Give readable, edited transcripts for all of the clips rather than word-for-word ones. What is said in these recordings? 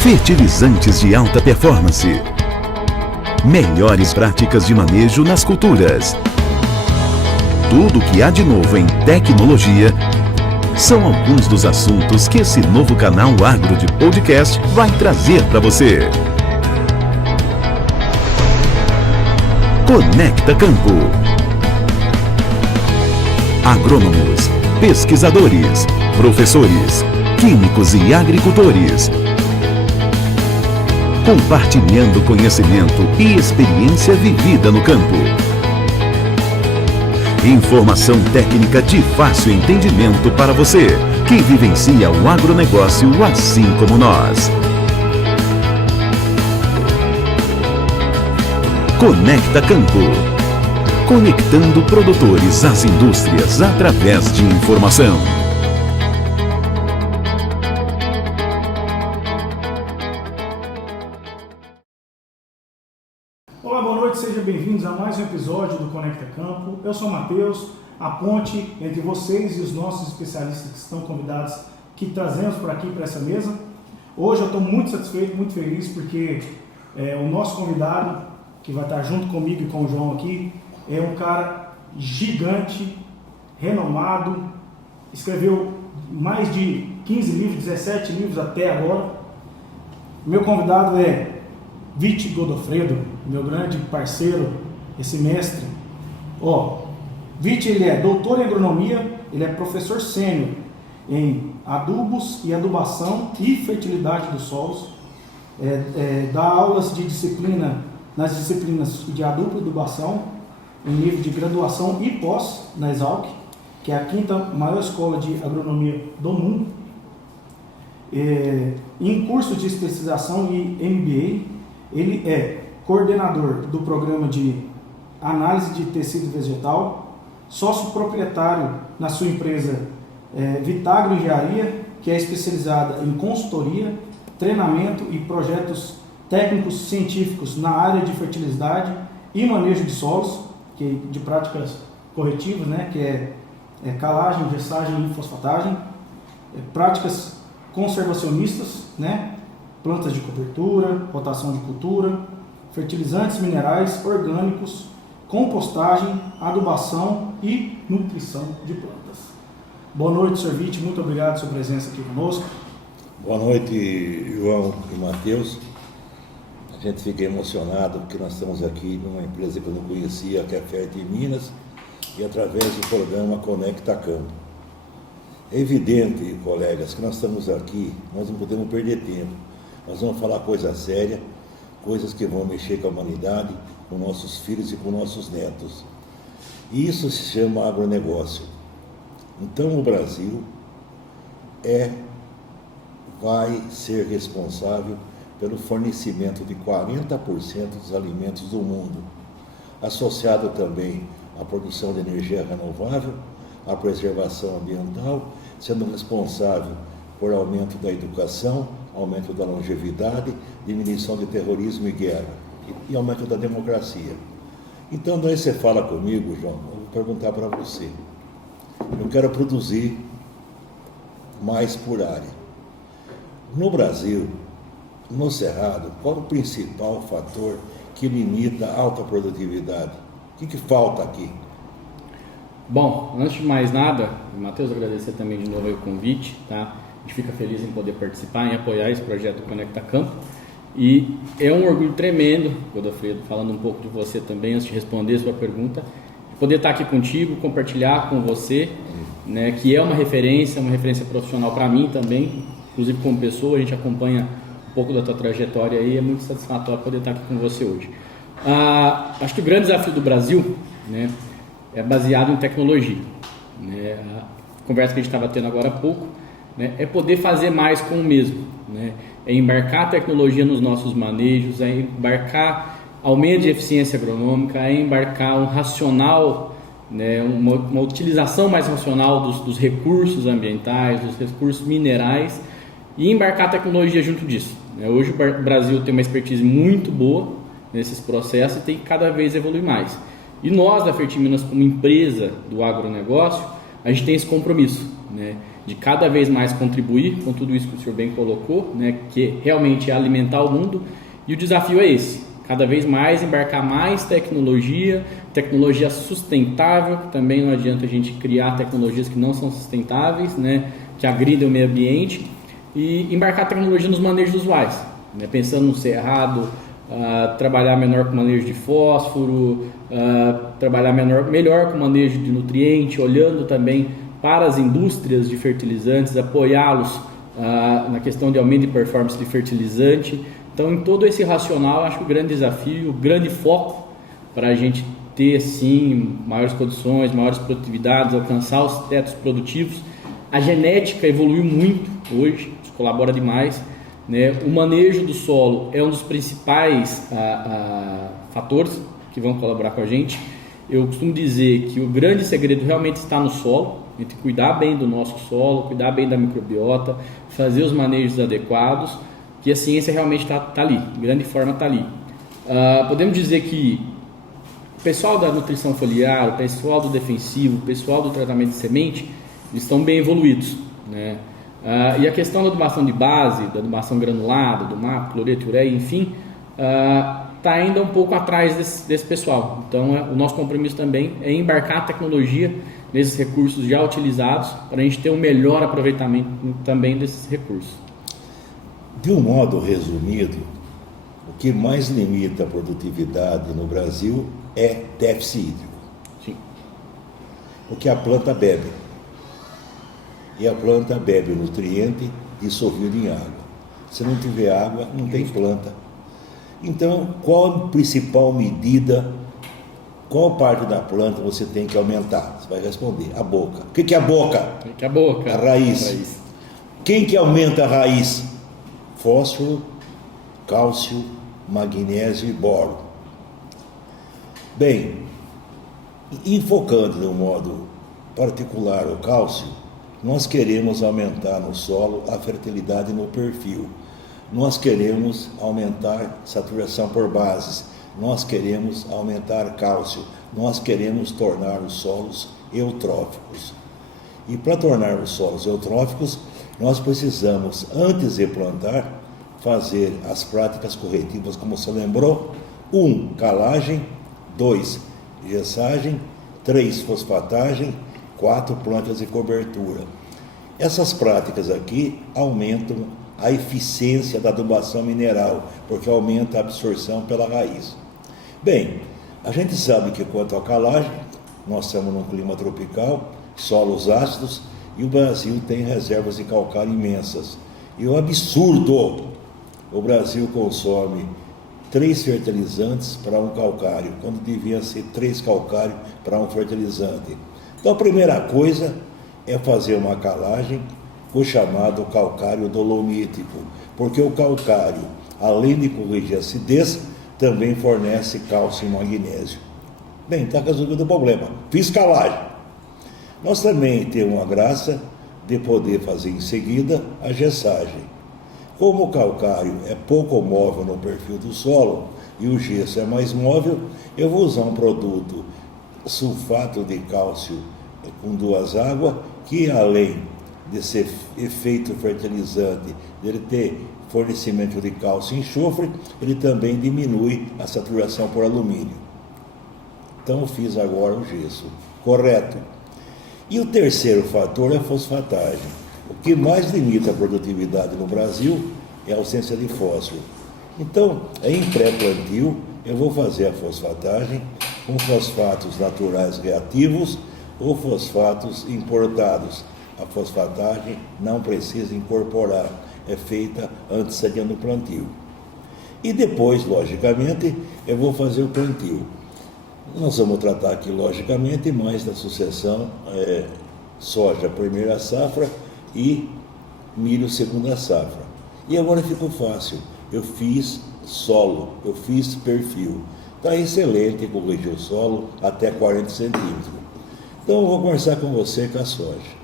Fertilizantes de alta performance. Melhores práticas de manejo nas culturas. Tudo o que há de novo em tecnologia são alguns dos assuntos que esse novo canal Agro de Podcast vai trazer para você. Conecta Campo. Agrônomos, pesquisadores, professores, químicos e agricultores. Compartilhando conhecimento e experiência vivida no campo. Informação técnica de fácil entendimento para você, que vivencia o agronegócio assim como nós. Conecta Campo. Conectando produtores às indústrias através de informação. Olá, boa noite, sejam bem-vindos a mais um episódio do Conecta Campo. Eu sou o Matheus, a ponte entre vocês e os nossos especialistas que estão convidados, que trazemos para aqui, para essa mesa. Hoje eu estou muito satisfeito, muito feliz, porque o nosso convidado, que vai estar junto comigo e com o João aqui, é um cara gigante, renomado, escreveu mais de 15 livros, 17 livros até agora. Meu convidado é Vite Godofredo, meu grande parceiro, esse mestre. Vite, ele é doutor em agronomia, ele é professor sênior em adubos e adubação e fertilidade dos solos, dá aulas de disciplina nas disciplinas de adubo e adubação, em nível de graduação e pós na Exalc, que é a 5ª maior escola de agronomia do mundo, em curso de especialização e MBA. Ele é coordenador do programa de análise de tecido vegetal, sócio proprietário na sua empresa Vitagro Engenharia, que é especializada em consultoria, treinamento e projetos técnicos científicos na área de fertilidade e manejo de solos, de práticas corretivas, que é calagem, gessagem e fosfatagem, práticas conservacionistas, plantas de cobertura, rotação de cultura, fertilizantes minerais orgânicos, compostagem, adubação e nutrição de plantas. Boa noite, Sr. Vite, muito obrigado pela sua presença aqui conosco. Boa noite, João e Matheus. A gente fica emocionado porque nós estamos aqui numa empresa que eu não conhecia, que é a Fert em Minas, e através do programa Conecta Campo. É evidente, colegas, que nós estamos aqui, nós não podemos perder tempo. Nós vamos falar coisa séria, coisas que vão mexer com a humanidade, com nossos filhos e com nossos netos. E isso se chama agronegócio. Então o Brasil vai ser responsável pelo fornecimento de 40% dos alimentos do mundo, associado também à produção de energia renovável, à preservação ambiental, sendo responsável por aumento da educação, aumento da longevidade, diminuição de terrorismo e guerra, e aumento da democracia. Então, daí você fala comigo, João, eu vou perguntar para você. Eu quero produzir mais por área. No Brasil, no Cerrado, qual o principal fator que limita a alta produtividade? O que falta aqui? Bom, antes de mais nada, Matheus, agradecer também de novo o convite, tá? A gente fica feliz em poder participar, em apoiar esse projeto Conecta Campo. E é um orgulho tremendo, Godofredo, falando um pouco de você também, antes de responder a sua pergunta, poder estar aqui contigo, compartilhar com você, que é uma referência profissional para mim também, inclusive como pessoa. A gente acompanha um pouco da tua trajetória aí, é muito satisfatório poder estar aqui com você hoje. Acho que o grande desafio do Brasil, é baseado em tecnologia. A conversa que a gente estava tendo agora há pouco, é poder fazer mais com o mesmo, é embarcar a tecnologia nos nossos manejos, é embarcar aumento de eficiência agronômica, é embarcar um racional, uma utilização mais racional dos recursos ambientais, dos recursos minerais, e embarcar a tecnologia junto disso. Hoje o Brasil tem uma expertise muito boa nesses processos e tem que cada vez evoluir mais. E nós da Fert em Minas, como empresa do agronegócio, a gente tem esse compromisso, de cada vez mais contribuir com tudo isso que o senhor bem colocou, né, que realmente é alimentar o mundo, e o desafio é esse, cada vez mais embarcar mais tecnologia sustentável, que também não adianta a gente criar tecnologias que não são sustentáveis, né, que agridem o meio ambiente, e embarcar tecnologia nos manejos usuais, né, pensando no cerrado, trabalhar menor com manejo de fósforo, trabalhar melhor com manejo de nutriente, olhando também para as indústrias de fertilizantes, apoiá-los na questão de aumento de performance de fertilizante. Então, em todo esse racional, acho que o grande desafio, o grande foco para a gente ter, sim, maiores condições, maiores produtividades, alcançar os tetos produtivos. A genética evoluiu muito hoje, isso colabora demais, né? O manejo do solo é um dos principais fatores que vão colaborar com a gente. Eu costumo dizer que o grande segredo realmente está no solo, a gente cuidar bem do nosso solo, cuidar bem da microbiota, fazer os manejos adequados, que a ciência realmente está ali, de grande forma está ali. Podemos dizer que o pessoal da nutrição foliar, o pessoal do defensivo, o pessoal do tratamento de semente, eles estão bem evoluídos, né? E a questão da adubação de base, da adubação granulada, do MAP, cloreto, ureia, enfim, está ainda um pouco atrás desse pessoal. Então, o nosso compromisso também é embarcar a tecnologia nesses recursos já utilizados para a gente ter um melhor aproveitamento também desses recursos. De um modo resumido, o que mais limita a produtividade no Brasil é déficit hídrico. Sim. Porque a planta bebe. E a planta bebe o nutriente dissolvido em água. Se não tiver água, não tem planta. Então, qual a principal medida, qual parte da planta você tem que aumentar? Você vai responder, a boca. O que é a boca? O que é a boca? A raiz. Quem que aumenta a raiz? Fósforo, cálcio, magnésio e boro. Bem, enfocando de um modo particular o cálcio, nós queremos aumentar no solo a fertilidade no perfil. Nós queremos aumentar saturação por bases. Nós queremos aumentar cálcio. Nós queremos tornar os solos eutróficos. E para tornar os solos eutróficos, nós precisamos, antes de plantar, fazer as práticas corretivas, como você lembrou. 1. Calagem. 2. Gessagem. 3. Fosfatagem. 4. Plantas de cobertura. Essas práticas aqui aumentam a eficiência da adubação mineral, porque aumenta a absorção pela raiz. Bem, a gente sabe que quanto à calagem, nós estamos num clima tropical, solos ácidos, e o Brasil tem reservas de calcário imensas. E o absurdo, o Brasil consome 3 fertilizantes para um calcário, quando devia ser 3 calcários para um fertilizante. Então a primeira coisa é fazer uma calagem com o chamado calcário dolomítico, porque o calcário, além de corrigir a acidez, também fornece cálcio e magnésio. Bem, está resolvido o problema. Fiz calagem. Nós também temos a graça de poder fazer em seguida a gessagem. Como o calcário é pouco móvel no perfil do solo e o gesso é mais móvel, eu vou usar um produto sulfato de cálcio com 2 águas, que além de ser efeito fertilizante, dele ter fornecimento de cálcio e enxofre, ele também diminui a saturação por alumínio. Então eu fiz agora o gesso, correto. E o terceiro fator é a fosfatagem. O que mais limita a produtividade no Brasil é a ausência de fósforo. Então, em pré-plantio, eu vou fazer a fosfatagem com fosfatos naturais reativos ou fosfatos importados. A fosfatagem não precisa incorporar, é feita antecedendo do plantio. E depois, logicamente, eu vou fazer o plantio. Nós vamos tratar aqui, logicamente, mais da sucessão soja primeira safra e milho segunda safra. E agora ficou fácil. Eu fiz solo, eu fiz perfil. Está excelente corrigir o solo até 40 centímetros. Então eu vou conversar com você com a soja.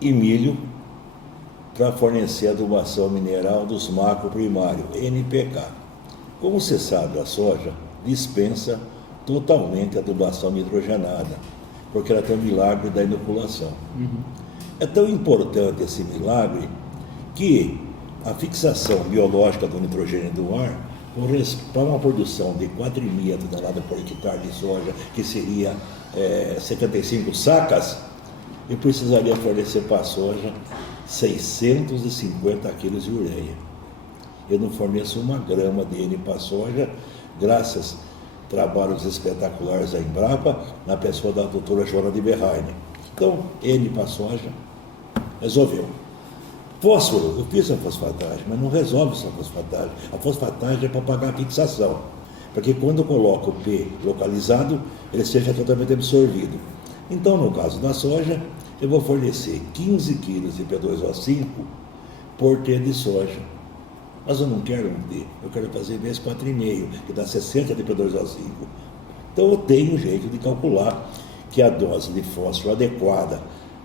E milho para fornecer a adubação mineral dos macro primários, NPK. Como você sabe, a soja dispensa totalmente a adubação nitrogenada, porque ela tem o milagre da inoculação. É tão importante esse milagre que a fixação biológica do nitrogênio do ar para uma produção de 4,5 toneladas por hectare de soja, que seria 75 sacas, eu precisaria fornecer para a soja 650 quilos de ureia. Eu não forneço 1 grama de N para a soja, graças a trabalhos espetaculares da Embrapa, na pessoa da doutora Joana de Berraine. Então, N para a soja, resolveu. Fósforo, eu fiz a fosfatagem, mas não resolve essa fosfatagem. A fosfatagem é para pagar a fixação, porque quando eu coloco o P localizado, ele seja totalmente absorvido. Então, no caso da soja, eu vou fornecer 15 quilos de P2O5 por T de soja. Mas eu não quero um T, eu quero fazer vezes 4,5, que dá 60 de P2O5. Então, eu tenho um jeito de calcular que a dose de fósforo adequada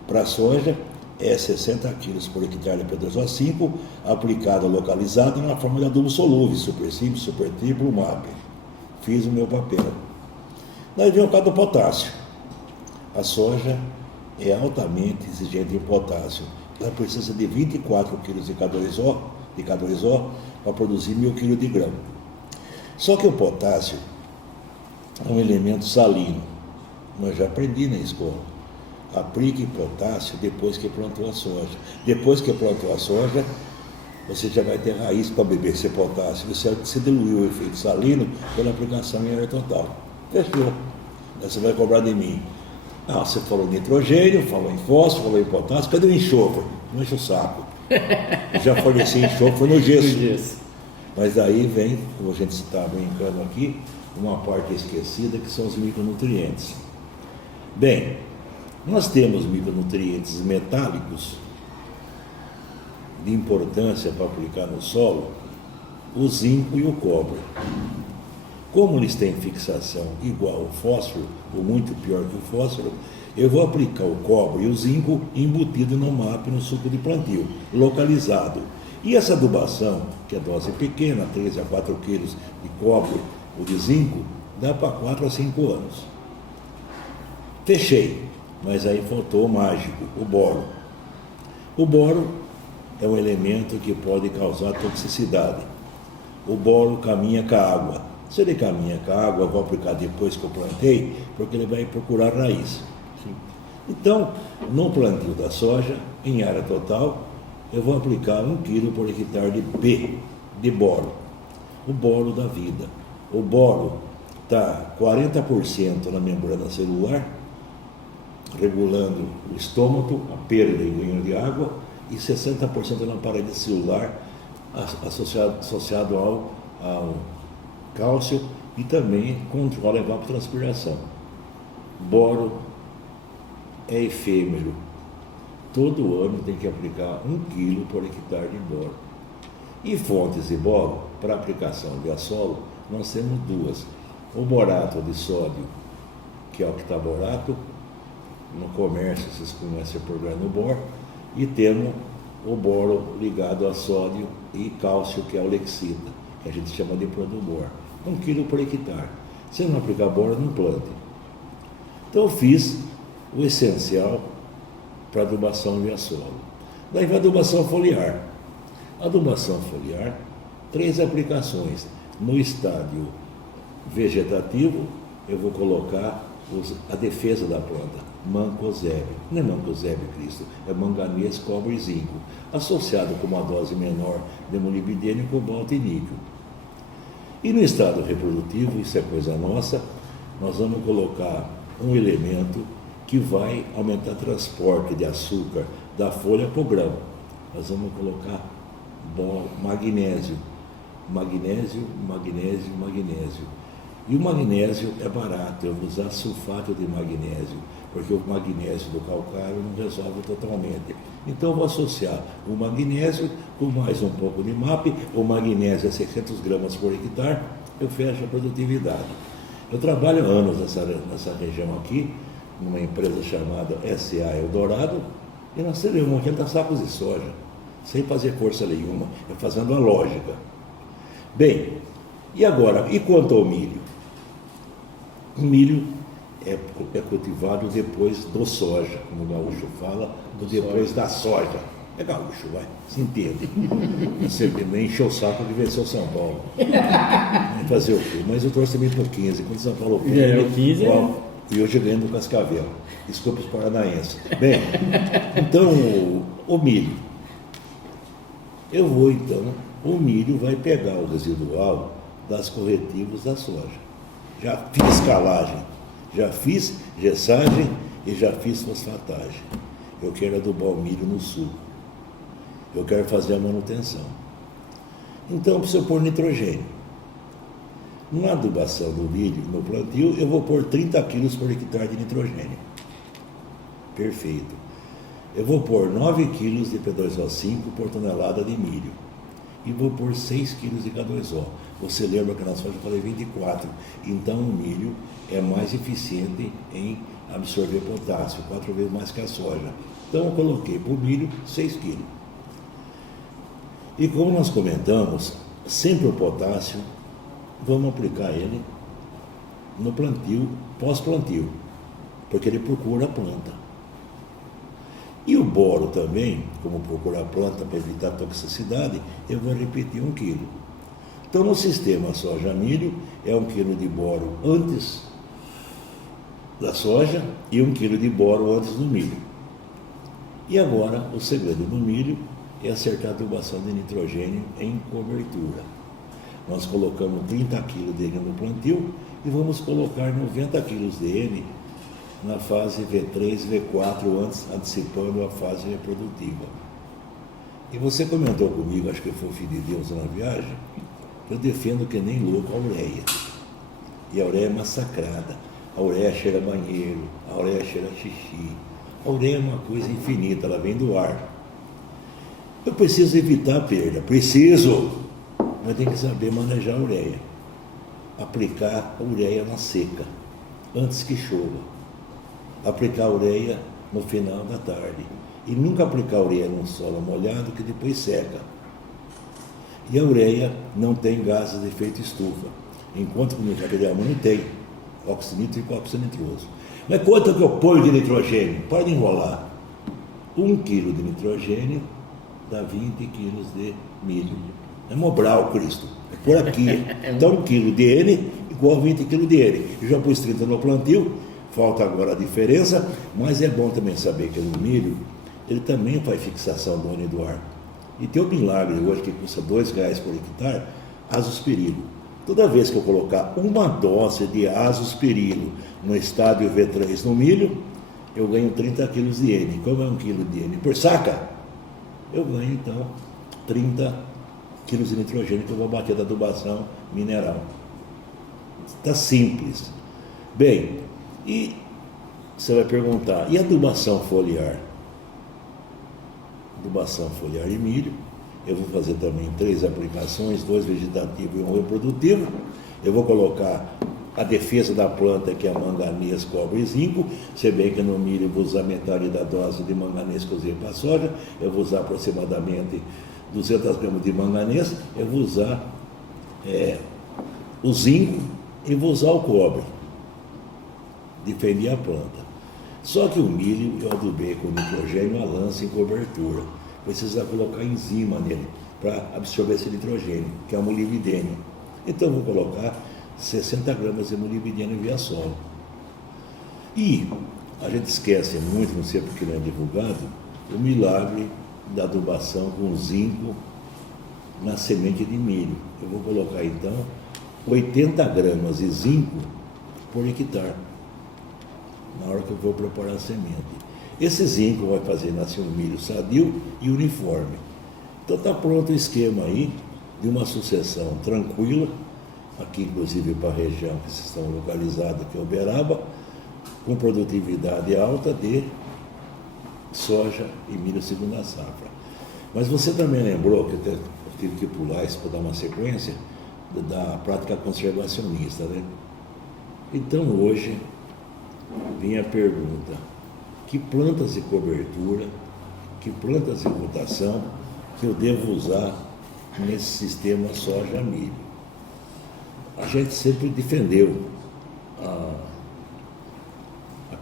para a soja é 60 quilos por hectare de P2O5, aplicado localizado na forma de adubo solúvel, super simples, super triplo, MAP. Fiz o meu papel. Daí vem o caso do potássio. A soja é altamente exigente em potássio. Ela precisa de 24 quilos de K2O para produzir 1.000 quilos de grão. Só que o potássio é um elemento salino. Nós já aprendi na escola. Aplique potássio depois que plantou a soja. Depois que plantou a soja, você já vai ter raiz para beber esse potássio. Você diluiu o efeito salino pela aplicação em área total. Fechou. Aí você vai cobrar de mim. Ah, você falou em nitrogênio, falou em fósforo, falou em potássio. Cadê o enxofre? Não enche o saco. Eu já forneci enxofre no gesso. Mas aí vem, como a gente está brincando aqui, uma parte esquecida que são os micronutrientes. Bem, nós temos micronutrientes metálicos de importância para aplicar no solo, o zinco e o cobre. Como eles têm fixação igual ao fósforo, ou muito pior que o fósforo, eu vou aplicar o cobre e o zinco embutido no MAP, no suco de plantio, localizado. E essa adubação, que é dose pequena, 3 a 4 quilos de cobre ou de zinco, dá para 4 a 5 anos. Fechei, mas aí faltou o mágico, o boro. O boro é um elemento que pode causar toxicidade. O boro caminha com a água. Se ele caminha com a água, eu vou aplicar depois que eu plantei, porque ele vai procurar raiz. Então, no plantio da soja, em área total, eu vou aplicar 1 kg por hectare de B, de boro. O boro da vida. O boro está 40% na membrana celular, regulando o estômago, a perda e ganho de água, e 60% na parede celular, associado ao cálcio, e também controla a evapotranspiração. Boro é efêmero. Todo ano tem que aplicar 1 kg por hectare de boro. E fontes de boro, para aplicação via solo, nós temos 2. O borato de sódio, que é o octaborato, no comércio vocês conhecem por granubor, e temos o boro ligado a sódio e cálcio, que é o lexita, que a gente chama de produbor. 1 kg por hectare. Se não aplicar boro, não plante. Então eu fiz o essencial para adubação via solo. Daí vem a adubação foliar. Adubação foliar, 3 aplicações. No estádio vegetativo, eu vou colocar a defesa da planta, mancozeb. Não é mancozeb, Cristo, é manganês, cobre e zinco, associado com uma dose menor de molibdênio, cobalto e níquel. E no estado reprodutivo, isso é coisa nossa, nós vamos colocar um elemento que vai aumentar o transporte de açúcar da folha para o grão. Nós vamos colocar magnésio. Magnésio, magnésio, magnésio. E o magnésio é barato, eu vou usar sulfato de magnésio, porque o magnésio do calcário não resolve totalmente. Então eu vou associar o magnésio com mais um pouco de MAP, o magnésio é 600 gramas por hectare, eu fecho a produtividade. Eu trabalho há anos nessa região aqui, numa empresa chamada SA Eldorado, e nós temos 80 sacos de soja, sem fazer força nenhuma, é fazendo a lógica. Bem, e agora, e quanto ao milho? O milho é cultivado depois do soja, como o gaúcho fala, depois da soja. É gaúcho, vai, se entende. Você me encheu o saco de vencer o São Paulo. Vai fazer o quê? Mas eu trouxe também por 15. Quando o São Paulo ganhou 15, e hoje ganhando do Cascavel. Desculpa os paranaenses. Bem, então, o milho. Eu vou, então, o milho vai pegar o residual das corretivos da soja. Já fiz calagem, já fiz gessagem e já fiz fosfatagem. Eu quero adubar o milho no sul. Eu quero fazer a manutenção. Então, preciso pôr nitrogênio. Na adubação do milho, no plantio, eu vou pôr 30 quilos por hectare de nitrogênio. Perfeito. Eu vou pôr 9 quilos de P2O5 por tonelada de milho. E vou pôr 6 quilos de K2O. Você lembra que na soja eu falei 24. Então, o milho é mais eficiente em absorver potássio, 4 vezes mais que a soja. Então, eu coloquei para o milho 6 quilos. E como nós comentamos, sempre o potássio, vamos aplicar ele no plantio, pós-plantio, porque ele procura a planta. E o boro também, como procura a planta para evitar toxicidade, eu vou repetir 1 quilo. Então, no sistema soja-milho, é 1 quilo de boro antes da soja e 1 quilo de boro antes do milho. E agora, o segredo do milho é acertar a adubação de nitrogênio em cobertura. Nós colocamos 30 kg dele no plantio e vamos colocar 90 kg dele na fase V3, V4, antecipando a fase reprodutiva. E você comentou comigo, acho que foi o Filho de Deus na viagem, eu defendo que nem louco a ureia. E a ureia é massacrada. A ureia cheira banheiro, a ureia cheira xixi. A ureia é uma coisa infinita, ela vem do ar. Eu preciso evitar a perda, mas tem que saber manejar a ureia. Aplicar a ureia na seca, antes que chova. Aplicar a ureia no final da tarde. E nunca aplicar a ureia num solo molhado que depois seca. E a ureia não tem gases de efeito estufa, enquanto que no jacaré não tem óxido nítrico e óxido nitroso. Mas quanto que eu ponho de nitrogênio? Pode enrolar. 1 quilo de nitrogênio dá 20 quilos de milho. É Mobral, Cristo. É por aqui. Então 1 quilo de N igual a 20 quilos de N. Eu já pus 30 no plantio, falta agora a diferença, mas é bom também saber que no milho, ele também faz fixação do N do ar. E tem um milagre hoje que custa R$2 por hectare, azospirilo. Toda vez que eu colocar uma dose de azospirilo no estádio V3 no milho, eu ganho 30 quilos de N. Como é 1 quilo de N por saca? Eu ganho, então, 30 quilos de nitrogênio que eu vou bater da adubação mineral. Está simples. Bem, e você vai perguntar, e a adubação foliar? Adubação foliar de milho. Eu vou fazer também 3 aplicações, 2 vegetativos e 1 reprodutivo. Eu vou colocar a defesa da planta, que é manganês, cobre e zinco. Se bem que no milho eu vou usar metade da dose de manganês que eu usei para a soja, eu vou usar aproximadamente 200 gramas de manganês, eu vou usar o zinco e vou usar o cobre. Defender a planta. Só que o milho eu adubei com nitrogênio a lança em cobertura. Precisa colocar enzima nele para absorver esse nitrogênio, que é o molibdênio. Então eu vou colocar 60 gramas de molibdênio via solo. E a gente esquece muito, não sei porque não é divulgado, o milagre da adubação com zinco na semente de milho. Eu vou colocar então 80 gramas de zinco por hectare, na hora que eu vou preparar a semente. Esse zinco vai fazer nascer um milho sadio e uniforme. Então está pronto o esquema aí de uma sucessão tranquila, aqui inclusive para a região que vocês estão localizados, que é Uberaba, com produtividade alta de soja e milho segunda safra. Mas você também lembrou, que eu tive que pular isso para dar uma sequência, da prática conservacionista, né? Então hoje vem a pergunta: que plantas de cobertura, que plantas de rotação que eu devo usar nesse sistema soja-milho? A gente sempre defendeu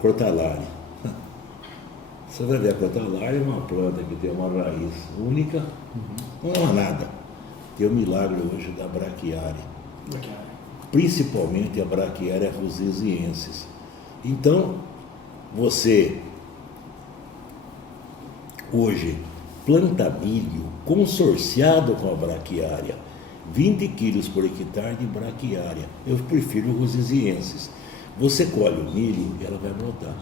crotalária. Você vai ver, a crotalária é uma planta que tem uma raiz única, não é nada. Tem o milagre hoje da braquiária, principalmente a braquiária rosesiensis. Então, você hoje planta milho consorciado com a braquiária, 20 quilos por hectare de braquiária. Eu prefiro rosesiensis. Você colhe o milho e ela vai brotar.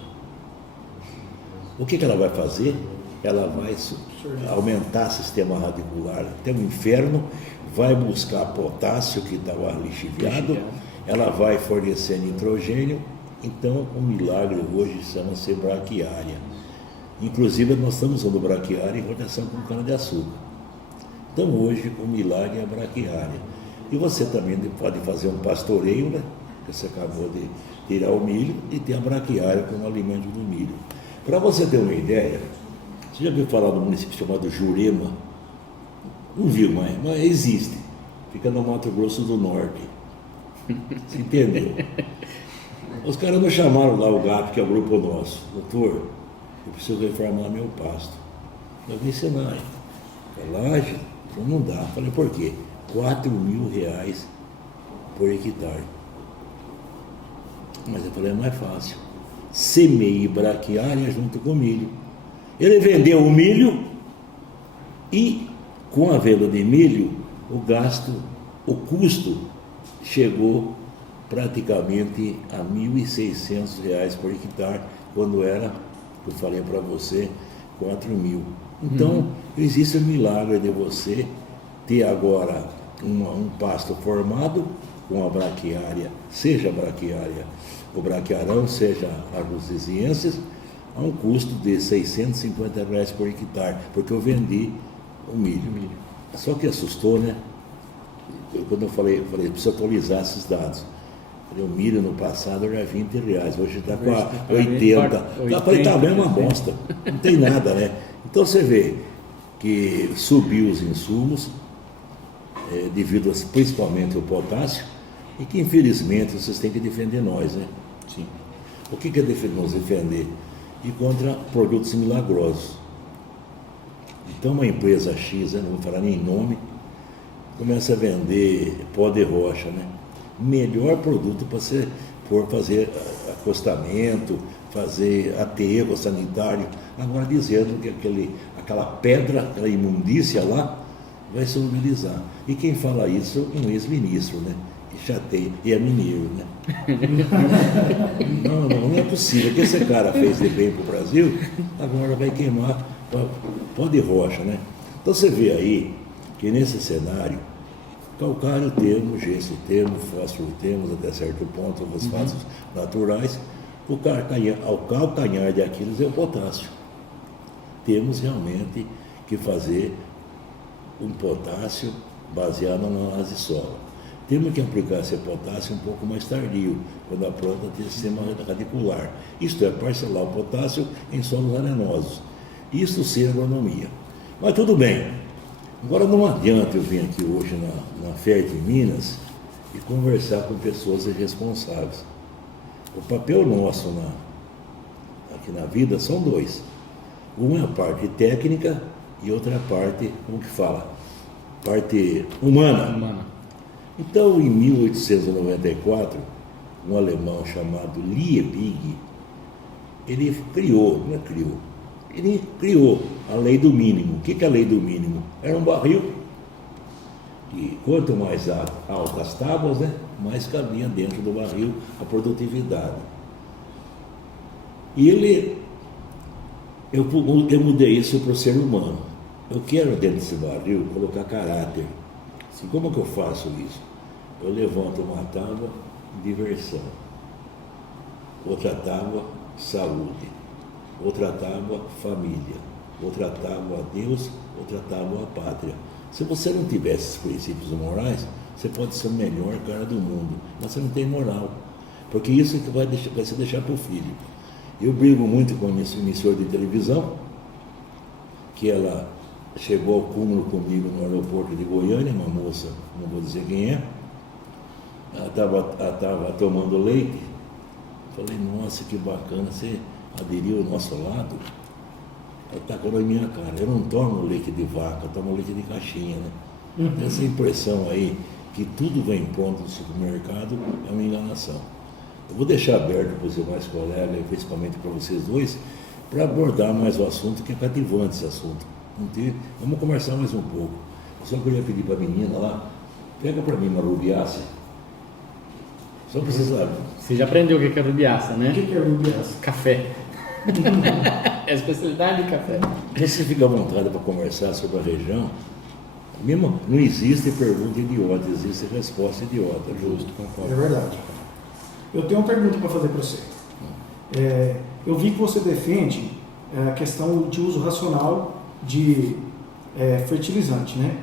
O que ela vai fazer? Ela vai aumentar o sistema radicular até o inferno, vai buscar potássio que estava lixiviado, ela vai fornecer nitrogênio. Então, o milagre hoje chama-se braquiária. Inclusive, nós estamos usando braquiária em rotação com cana-de-açúcar. Então, hoje, o milagre é a braquiária. E você também pode fazer um pastoreio, né? Você acabou de tirar o milho e ter a braquiária como alimento do milho. Para você ter uma ideia, você já ouviu falar do município chamado Jurema? Não viu, mas existe. Fica no Mato Grosso do Norte. Você entendeu? Os caras me chamaram lá, o GAP, que é o grupo nosso. Doutor, eu preciso reformar meu pasto. Eu vou ensinar aí. Laje, não dá. Falei, por quê? R$4.000 por hectare. Mas eu falei, é mais fácil. Semeie braquiária junto com o milho. Ele vendeu o milho e, com a venda de milho, o custo chegou praticamente a R$1.600 por hectare, quando era, eu falei para você, 4.000. Então, existe o milagre de você ter agora um pasto formado com a braquiária, seja a braquiária, o braquiarão, seja a rosesiensis, a um custo de R$650 por hectare, porque eu vendi o milho. Só que assustou, né? Quando eu falei, preciso atualizar esses dados. O milho no passado era R$20, hoje está com 80. Eu falei, tá bem uma bosta, não tem nada, né? Então você vê que subiu os insumos, devido principalmente ao potássio, e que infelizmente vocês têm que defender nós, né? Sim. O que é nos defender? E contra produtos milagrosos. Então uma empresa X, não vou falar nem nome, começa a vender pó de rocha, né? Melhor produto para você fazer acostamento, fazer aterro sanitário. Agora dizendo que aquela pedra, aquela imundícia lá, vai solubilizar. E quem fala isso é um ex-ministro, né? Que chateia, e é mineiro, né? Não é possível. O que esse cara fez de bem para o Brasil, agora vai queimar pó de rocha, né? Então você vê aí que nesse cenário, calcário temos, gesso temos, fósforo temos, até certo ponto, os fosfatos naturais. O calcanhar de Aquiles é o potássio. Temos realmente que fazer um potássio baseado na análise solo. Temos que aplicar esse potássio um pouco mais tardio, quando a planta tem sistema radicular. Isto é, parcelar o potássio em solos arenosos. Isso sim é agronomia. Mas tudo bem. Agora não adianta eu vir aqui hoje na FERT em Minas e conversar com pessoas irresponsáveis. O papel nosso aqui na vida são dois. Uma é a parte técnica e outra é a parte, como que fala? Parte humana. Então, em 1894, um alemão chamado Liebig, ele criou a lei do mínimo. O que é a lei do mínimo? Era um barril e quanto mais altas as tábuas, né, mais cabia dentro do barril a produtividade. E eu mudei isso para o ser humano. Eu quero dentro desse barril colocar caráter. Assim, como é que eu faço isso? Eu levanto uma tábua, diversão. Outra tábua, saúde. Outra tábua, família. Outra tábua, Deus. Outra tábua, pátria. Se você não tiver esses princípios morais, você pode ser o melhor cara do mundo, mas você não tem moral. Porque isso é que vai se deixar para o filho. Eu brigo muito com a minha emissora de televisão, que ela chegou ao cúmulo comigo no aeroporto de Goiânia, uma moça, não vou dizer quem é, ela estava tomando leite, Falei, nossa, que bacana, você aderiu ao nosso lado. Ela tacou na minha cara. Eu não tomo leite de vaca, eu tomo leite de caixinha, né? Essa impressão aí, que tudo vem pronto no supermercado, é uma enganação. Eu vou deixar aberto para os demais colegas, principalmente para vocês dois, para abordar mais o assunto, que é cativante esse assunto. Vamos conversar mais um pouco. Eu só queria pedir para a menina lá, pega para mim uma rubiácea. Só para vocês saberem. Você já aprendeu o que é rubiácea, né? O que é rubiácea? Café. É a especialidade de café. Você fica à vontade para conversar sobre a região. Mesmo, não existe pergunta idiota, existe resposta idiota. Justo, concordo. É verdade. Eu tenho uma pergunta para fazer para você. Eu vi que você defende a questão de uso racional de fertilizante, né?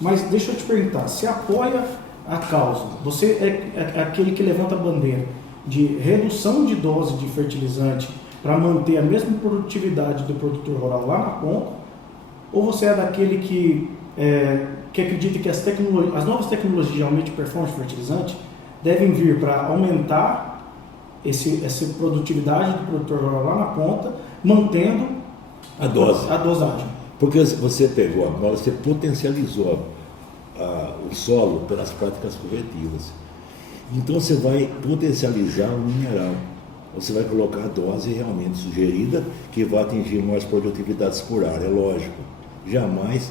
Mas deixa eu te perguntar, você apoia a causa? Você é aquele que levanta a bandeira de redução de dose de fertilizante para manter a mesma produtividade do produtor rural lá na ponta? Ou você é daquele que acredita que as novas tecnologias de aumento de performance de fertilizante devem vir para aumentar essa produtividade do produtor rural lá na ponta, mantendo a dosagem? Porque você pegou agora, você potencializou o solo pelas práticas corretivas. Então você vai potencializar o mineral. Você vai colocar a dose realmente sugerida que vai atingir mais produtividades por área, é lógico. Jamais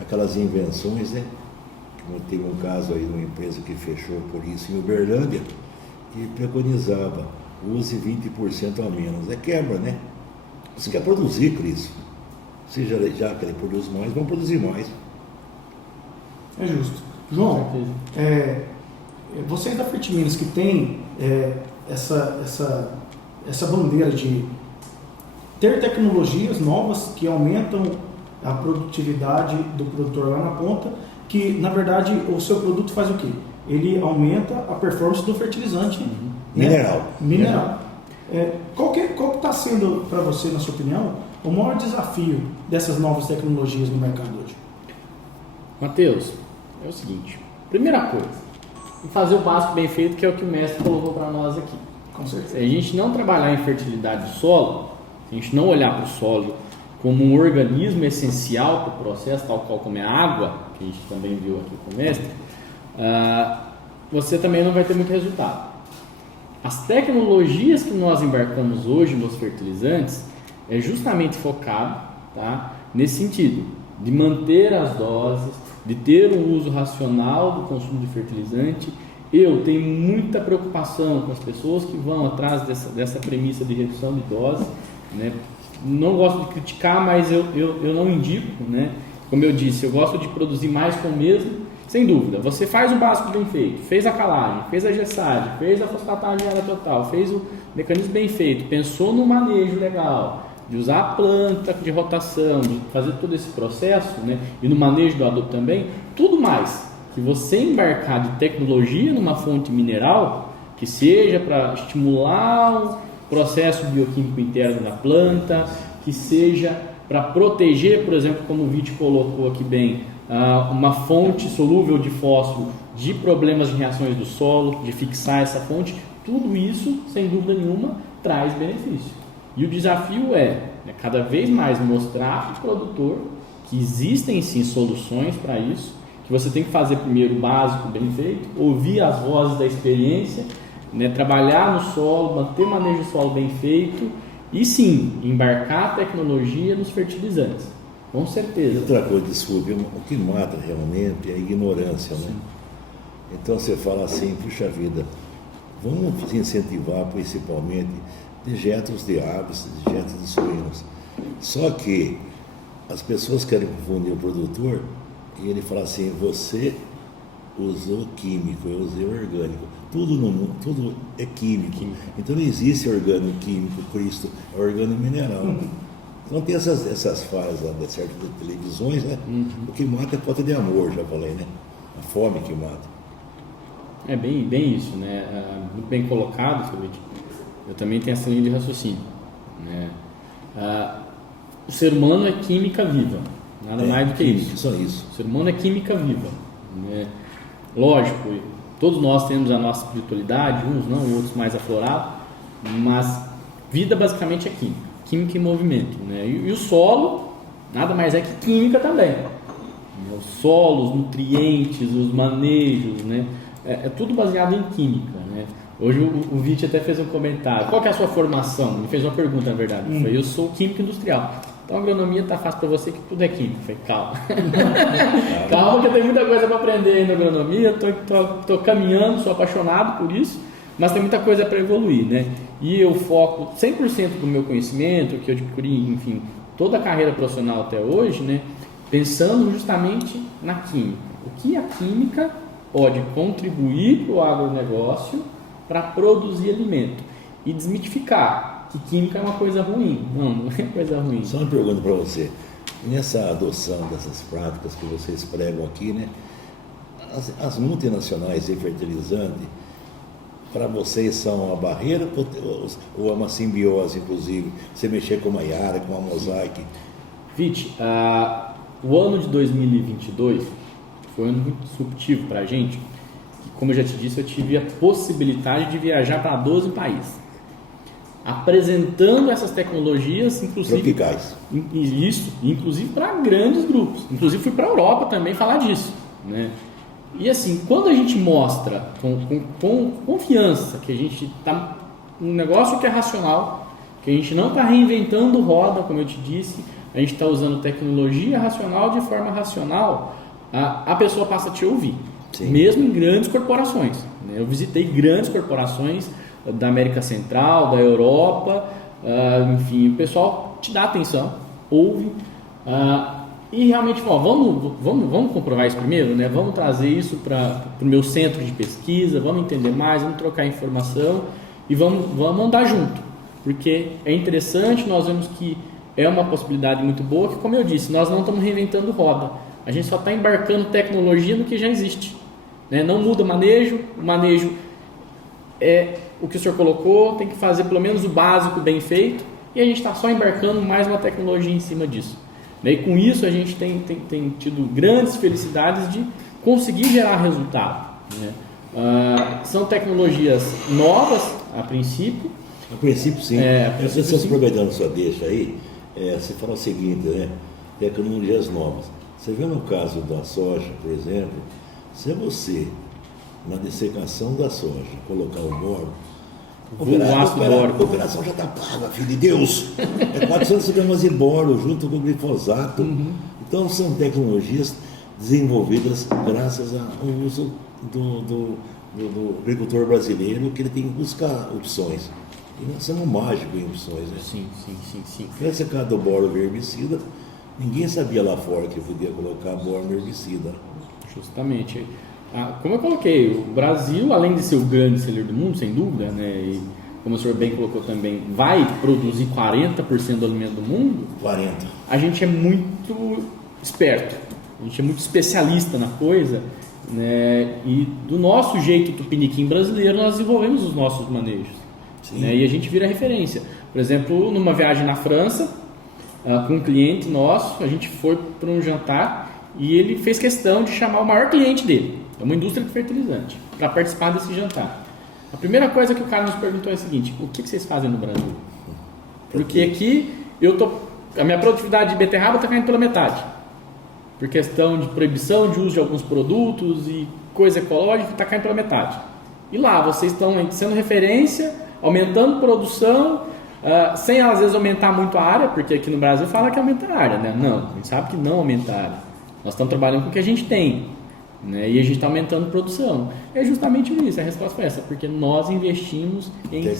aquelas invenções, né? Como teve um caso aí de uma empresa que fechou por isso em Uberlândia, que preconizava, use 20% a menos. É quebra, né? Você quer produzir, Cris. Você já quer produzir mais, vamos produzir mais. É justo. João, vocês da Fertiminas que tem essa bandeira de ter tecnologias novas que aumentam a produtividade do produtor lá na ponta, que na verdade o seu produto faz o quê? Ele aumenta a performance do fertilizante mineral. Qual que está sendo para você, na sua opinião, o maior desafio dessas novas tecnologias no mercado hoje? Mateus, é o seguinte, primeira coisa, fazer o básico bem feito, que é o que o mestre colocou para nós aqui. Com certeza. Se a gente não trabalhar em fertilidade do solo, se a gente não olhar para o solo como um organismo essencial para o processo, tal qual como é a água, que a gente também viu aqui com o mestre, você também não vai ter muito resultado. As tecnologias que nós embarcamos hoje nos fertilizantes é justamente focado, tá, nesse sentido, de manter as doses, de ter um uso racional do consumo de fertilizante. Eu tenho muita preocupação com as pessoas que vão atrás dessa premissa de redução de dose, né? Não gosto de criticar, mas eu não indico, né? Como eu disse, eu gosto de produzir mais com o mesmo, sem dúvida. Você faz o básico bem feito, fez a calagem, fez a gessagem, fez a fosfatagem área total, fez o mecanismo bem feito, pensou no manejo legal, de usar a planta de rotação, de fazer todo esse processo, né? E no manejo do adubo também, tudo mais que você embarcar de tecnologia numa fonte mineral, que seja para estimular o processo bioquímico interno da planta, que seja para proteger, por exemplo, como o Vite colocou aqui bem, uma fonte solúvel de fósforo de problemas de reações do solo, de fixar essa fonte, tudo isso, sem dúvida nenhuma, traz benefício. E o desafio é cada vez mais mostrar para o produtor que existem sim soluções para isso, que você tem que fazer primeiro o básico bem feito, ouvir as vozes da experiência, né, trabalhar no solo, manter o manejo do solo bem feito e sim, embarcar a tecnologia nos fertilizantes, com certeza. Outra coisa, desculpe, o que mata realmente é a ignorância, né? Então você fala assim, puxa vida, vamos incentivar principalmente dejetos de aves, dejetos de suínos. Só que as pessoas querem confundir o produtor e ele fala assim, você usou químico, eu usei orgânico. Tudo no mundo, tudo é químico. Então não existe orgânico químico, Cristo, é orgânico mineral. Então tem essas falas lá de certas televisões, né? O que mata é falta de amor, já falei, né? A fome que mata. É bem isso, né? Muito bem colocado, Felipe. Eu também tenho essa linha de raciocínio, né? O ser humano é química viva, nada mais do que isso. Só isso. O ser humano é química viva, né? Lógico, todos nós temos a nossa espiritualidade, uns não, outros mais aflorados, Mas vida basicamente é química, química em movimento, né? E o solo nada mais é que química também. Os solos, os nutrientes, os manejos, né? É tudo baseado em química, né? Hoje o Vit até fez um comentário. Qual que é a sua formação? Ele fez uma pergunta, na verdade. Eu sou químico industrial. Então a agronomia tá fácil para você que tudo é química. Eu falei, calma. Calma que tem muita coisa para aprender aí na agronomia. Tô caminhando, sou apaixonado por isso, mas tem muita coisa para evoluir, né? E eu foco 100% do meu conhecimento, que eu adquiri, enfim, toda a carreira profissional até hoje, né? Pensando justamente na química. O que a química pode contribuir para o agronegócio para produzir alimento e desmitificar que química é uma coisa ruim. Não é coisa ruim. Só uma pergunta para você. Nessa adoção dessas práticas que vocês pregam aqui, né? As multinacionais de fertilizante, para vocês são uma barreira ou é uma simbiose, inclusive? Você mexer com uma Yara, com uma Mosaic? Vit, o ano de 2022 foi um ano muito disruptivo para a gente. Como eu já te disse, eu tive a possibilidade de viajar para 12 países, apresentando essas tecnologias, inclusive tropicais. Isso, inclusive para grandes grupos. Inclusive fui para a Europa também falar disso, né? E assim, quando a gente mostra com confiança que a gente está um negócio que é racional, que a gente não está reinventando roda, como eu te disse, a gente está usando tecnologia racional de forma racional, a pessoa passa a te ouvir. Sim. Mesmo em grandes corporações, né? Eu visitei grandes corporações da América Central, da Europa, enfim, o pessoal te dá atenção, ouve, e realmente vamos comprovar isso primeiro, né? Vamos trazer isso para o meu centro de pesquisa, vamos entender mais, vamos trocar informação e vamos andar junto, porque é interessante, nós vemos que é uma possibilidade muito boa, que como eu disse, nós não estamos reinventando roda, a gente só está embarcando tecnologia no que já existe, né? Não muda o manejo é o que o senhor colocou, tem que fazer pelo menos o básico bem feito, e a gente está só embarcando mais uma tecnologia em cima disso. E com isso a gente tem tido grandes felicidades de conseguir gerar resultado, né? São tecnologias novas a princípio. A princípio sim. Você aproveitando sua deixa aí, você fala o seguinte, né? Tecnologias novas. Você vê no caso da soja, por exemplo, se você, na dessecação da soja, colocar o boro, a operação já está paga, filho de Deus. É 400 gramas de boro junto com o glifosato. Então são tecnologias desenvolvidas graças ao uso do agricultor brasileiro, que ele tem que buscar opções. E nós somos mágicos em opções, né? Sim. Nesse caso do boro herbicida, ninguém sabia lá fora que podia colocar boro herbicida. Justamente. Como eu coloquei, o Brasil, além de ser o grande celeiro do mundo, sem dúvida, né, e como o senhor bem colocou também, vai produzir 40% do alimento do mundo. 40%. A gente é muito esperto, a gente é muito especialista na coisa, né, e do nosso jeito tupiniquim brasileiro, nós desenvolvemos os nossos manejos, né, e a gente vira referência. Por exemplo, numa viagem na França, com um cliente nosso, a gente foi para um jantar e ele fez questão de chamar o maior cliente dele, é uma indústria de fertilizante, para participar desse jantar. A primeira coisa que o cara nos perguntou é a seguinte: o que vocês fazem no Brasil? Porque aqui a minha produtividade de beterraba está caindo pela metade, por questão de proibição de uso de alguns produtos e coisa ecológica, está caindo pela metade. E lá vocês estão sendo referência, aumentando produção, sem às vezes aumentar muito a área, porque aqui no Brasil fala que aumenta a área, né? Não, a gente sabe que não aumenta a área. Nós estamos trabalhando com o que a gente tem, né? E a gente está aumentando a produção. É justamente isso, a resposta foi essa, porque nós investimos em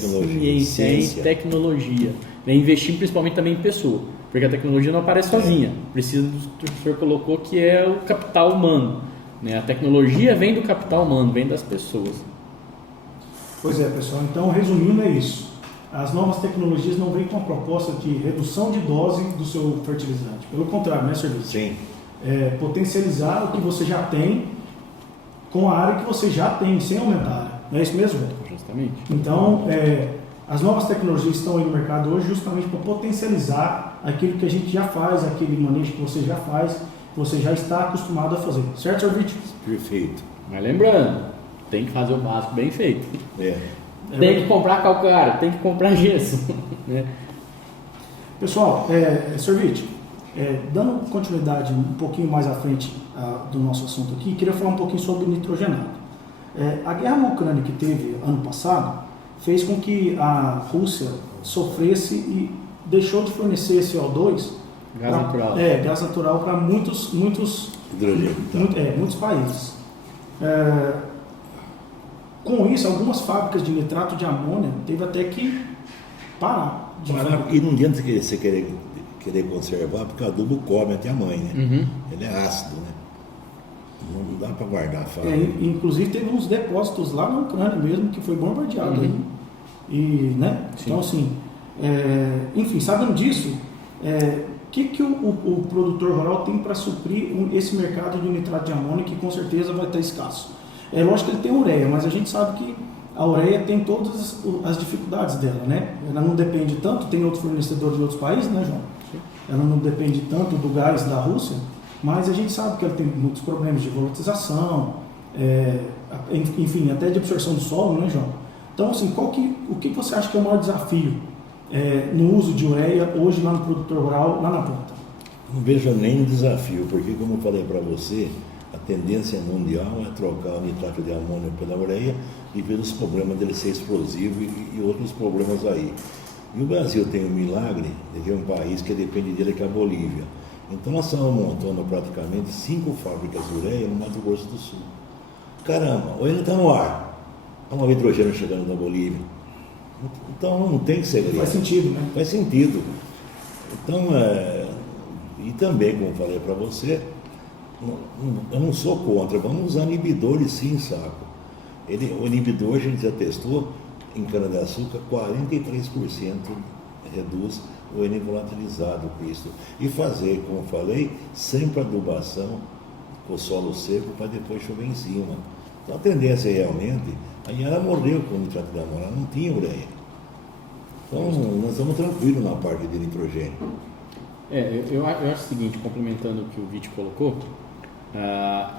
ciência, em tecnologia, né? Investimos principalmente também em pessoa, porque a tecnologia não aparece sozinha, precisa do que o senhor colocou, que é o capital humano, né? A tecnologia vem do capital humano, vem das pessoas. Pois é, pessoal, então resumindo é isso. As novas tecnologias não vêm com a proposta de redução de dose do seu fertilizante, pelo contrário, né, serviço? Sim. Potencializar o que você já tem com a área que você já tem, sem aumentar a área. Não é isso mesmo, Beto? Justamente. Então, as novas tecnologias estão aí no mercado hoje justamente para potencializar aquilo que a gente já faz, aquele manejo que você já faz, que você já está acostumado a fazer. Certo, Sr. Vítor? Perfeito. Mas lembrando, tem que fazer o básico bem feito. Tem que comprar calcário, tem que comprar gesso. Né? Pessoal, Servite, dando continuidade um pouquinho mais à frente do nosso assunto aqui, queria falar um pouquinho sobre nitrogenado. A guerra na Ucrânia que teve ano passado fez com que a Rússia sofresse e deixou de fornecer CO2, gás natural para muitos países. Com isso, algumas fábricas de nitrato de amônia teve até que parar. E não adianta você querer conservar, porque o adubo come até a mãe, né? Uhum. Ele é ácido, né? Não dá para guardar a fábrica. Inclusive teve uns depósitos lá na Ucrânia mesmo, que foi bombardeado aí. E, né? Então, assim, enfim, sabendo disso, o que o produtor rural tem para suprir esse mercado de nitrato de amônia, que com certeza vai estar escasso? É lógico que ele tem ureia, mas a gente sabe que a ureia tem todas as dificuldades dela, né? Ela não depende tanto, tem outros fornecedores de outros países, né, João? Ela não depende tanto do gás da Rússia, mas a gente sabe que ela tem muitos problemas de volatilização, enfim, até de absorção do solo, né, João? Então, assim, o que você acha que é o maior desafio no uso de ureia hoje lá no produtor rural, lá na ponta? Não vejo nem desafio, porque, como eu falei para você, a tendência mundial é trocar o nitrato de amônio pela ureia e ver os problemas dele ser explosivo e outros problemas aí. E o Brasil tem um milagre de ter um país que depende dele, que é a Bolívia. Então nós estamos montando praticamente 5 fábricas de ureia no Mato Grosso do Sul. Caramba, o ureia está no ar. Olha o hidrogênio chegando na Bolívia. Então não tem segredo. Faz sentido, né? Faz sentido. Então, e também, como falei para você, eu não sou contra, vamos usar inibidores sim, saco. O inibidor a gente já testou em cana-de-açúcar, 43% reduz o N volatilizado com isso. E fazer, como eu falei, sempre adubação com o solo seco para depois chover em cima. Então a tendência realmente, aí ela morreu com o nitrato de amônia, ela não tinha ureia. Então nós estamos tranquilos na parte de nitrogênio. Eu acho o seguinte, complementando o que o Vite colocou,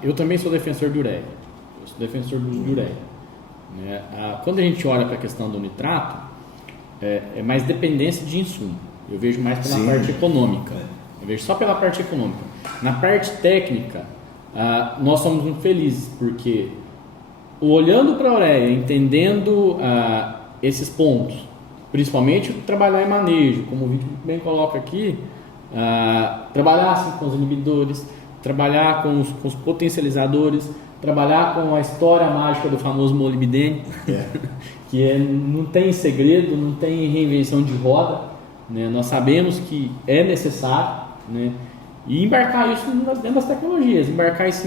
eu também sou defensor de ureia. Eu sou defensor do uso de ureia. Né? Quando a gente olha para a questão do nitrato, é mais dependência de insumo. Eu vejo mais pela parte econômica. Eu vejo só pela parte econômica. Na parte técnica, nós somos muito felizes, porque olhando para a ureia, entendendo esses pontos, principalmente trabalhar em manejo, como o vídeo bem coloca aqui, trabalhar assim, com os inibidores, trabalhar com os potencializadores, trabalhar com a história mágica do famoso molibdênio, que não tem segredo, não tem reinvenção de roda, né? Nós sabemos que é necessário, né? E embarcar isso dentro das tecnologias, embarcar isso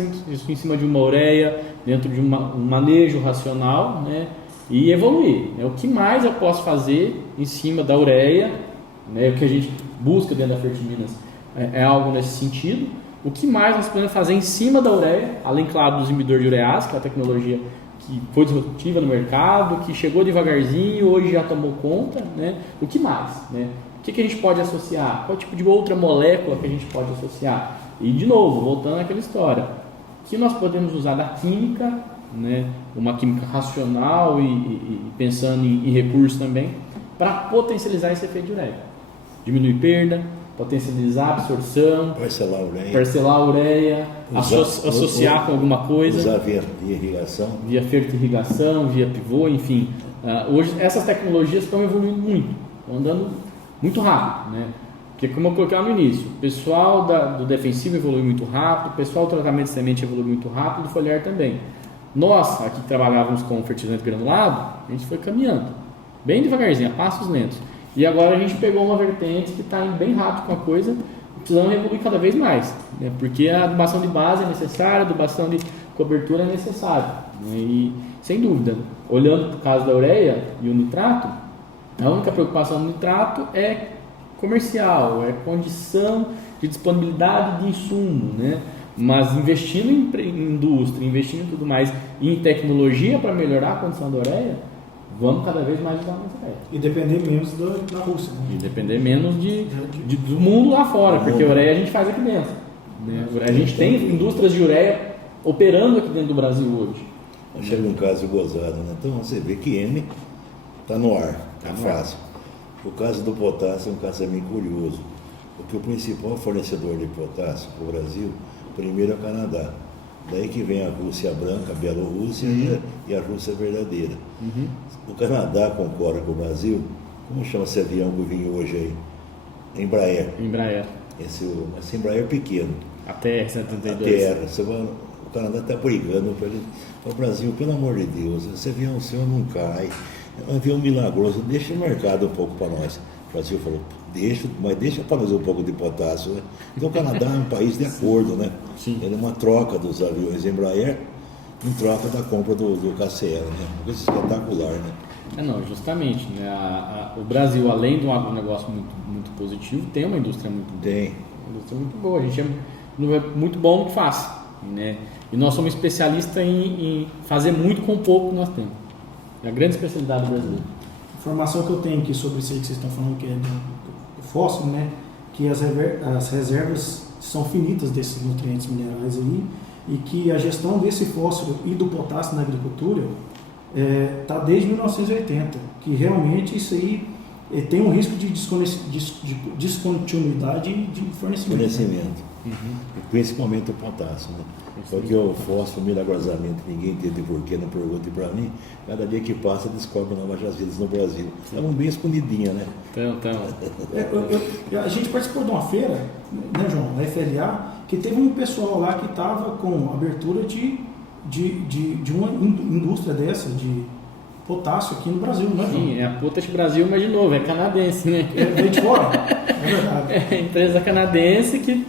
em cima de uma ureia, dentro de um manejo racional, né? E evoluir, né? O que mais eu posso fazer em cima da ureia, né? O que a gente busca dentro da Fertiminas é algo nesse sentido. O que mais nós podemos fazer em cima da ureia, além, claro, do inibidor de urease, que é a tecnologia que foi disruptiva no mercado, que chegou devagarzinho, hoje já tomou conta, né? O que mais, né? O que a gente pode associar? Qual tipo de outra molécula que a gente pode associar? E, de novo, voltando àquela história, que nós podemos usar da química, né? Uma química racional e pensando em recursos também, para potencializar esse efeito de ureia. Diminuir perda, potencializar a absorção, parcelar a ureia, associar com alguma coisa. Usar via irrigação. Via fertirrigação, via pivô, enfim. Hoje essas tecnologias estão evoluindo muito, estão andando muito rápido, né? Porque, como eu coloquei lá no início, o pessoal do defensivo evolui muito rápido, o pessoal do tratamento de semente evolui muito rápido, do foliar também. Nós, aqui que trabalhávamos com fertilizante granulado, a gente foi caminhando, bem devagarzinho, a passos lentos. E agora a gente pegou uma vertente que está indo bem rápido com a coisa, precisando evoluir cada vez mais, né? Porque a adubação de base é necessária, a adubação de cobertura é necessária, né? E, sem dúvida, olhando para o caso da ureia e o nitrato, a única preocupação do nitrato é comercial, é condição de disponibilidade de insumo, né? Mas investindo em indústria, investindo em tudo mais, em tecnologia para melhorar a condição da ureia, vamos cada vez mais usar mais ureia. E depender menos da Rússia. Né? E depender menos do mundo lá fora, porque a ureia a gente faz aqui dentro. Né? A gente tem indústrias de ureia operando aqui dentro do Brasil hoje. Chega um caso gozado, né? Então você vê que N Está no ar, Tá é no ar. fácil. O caso do potássio é um caso bem curioso, porque o principal fornecedor de potássio para o Brasil, primeiro é o Canadá. Daí que vem a Rússia branca, a Bielorrússia e a Rússia verdadeira. O Canadá concorre com o Brasil, como chama esse avião que vinha hoje aí? Embraer. Embraer. Esse Embraer pequeno. A TR-132. A terra. O Canadá está brigando para ele. O Brasil, pelo amor de Deus, esse avião seu não cai. É um avião milagroso, deixa o mercado um pouco para nós. O Brasil falou, mas deixa para nós um pouco de potássio. Né? Então o Canadá é um país de acordo, né? Sim. Ele é uma troca dos aviões Embraer em troca da compra do KCL, né? Uma coisa espetacular, né? Não, justamente, né? O Brasil, além de um agronegócio muito positivo, tem uma indústria muito boa. Tem. Uma indústria muito boa. A gente é muito bom no que faz, né? E nós somos especialistas em fazer muito com o pouco que nós temos. É a grande especialidade brasileira. A informação que eu tenho aqui sobre isso aí que vocês estão falando, que é do fósforo, né? Que as reservas são finitas desses nutrientes minerais aí, e que a gestão desse fósforo e do potássio na agricultura está desde 1980, que realmente isso aí tem um risco de descontinuidade de fornecimento. E principalmente o potássio, né? Porque o fósforo, milagrosamente, ninguém entende porquê, não pergunte para mim. Cada dia que passa, descobre novas jazidas no Brasil. Estavam bem escondidinha, né? Então. A gente participou de uma feira, né, João, da FLA, que teve um pessoal lá que estava com abertura de uma indústria dessa, de potássio aqui no Brasil, né, João? Sim, é a Potash Brasil, mas de novo, é canadense, né? Veio de fora, é verdade. É a empresa canadense que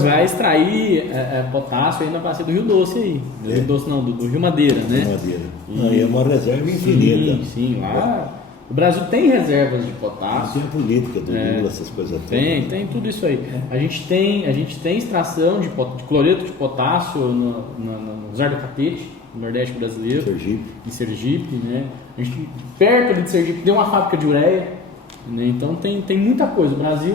vai extrair potássio aí na bacia do Rio Doce aí. Do Rio Doce não, do Rio Madeira, né? Madeira. E é uma reserva infinita. Sim, lá. O Brasil tem reservas de potássio. Tem a política do Lula, essas coisas todas. Tem tudo isso aí. A gente tem extração de cloreto de potássio no Zar do Catete, no Nordeste brasileiro. Em Sergipe, né? A gente, perto ali de Sergipe, tem uma fábrica de ureia, né? Então tem muita coisa. O Brasil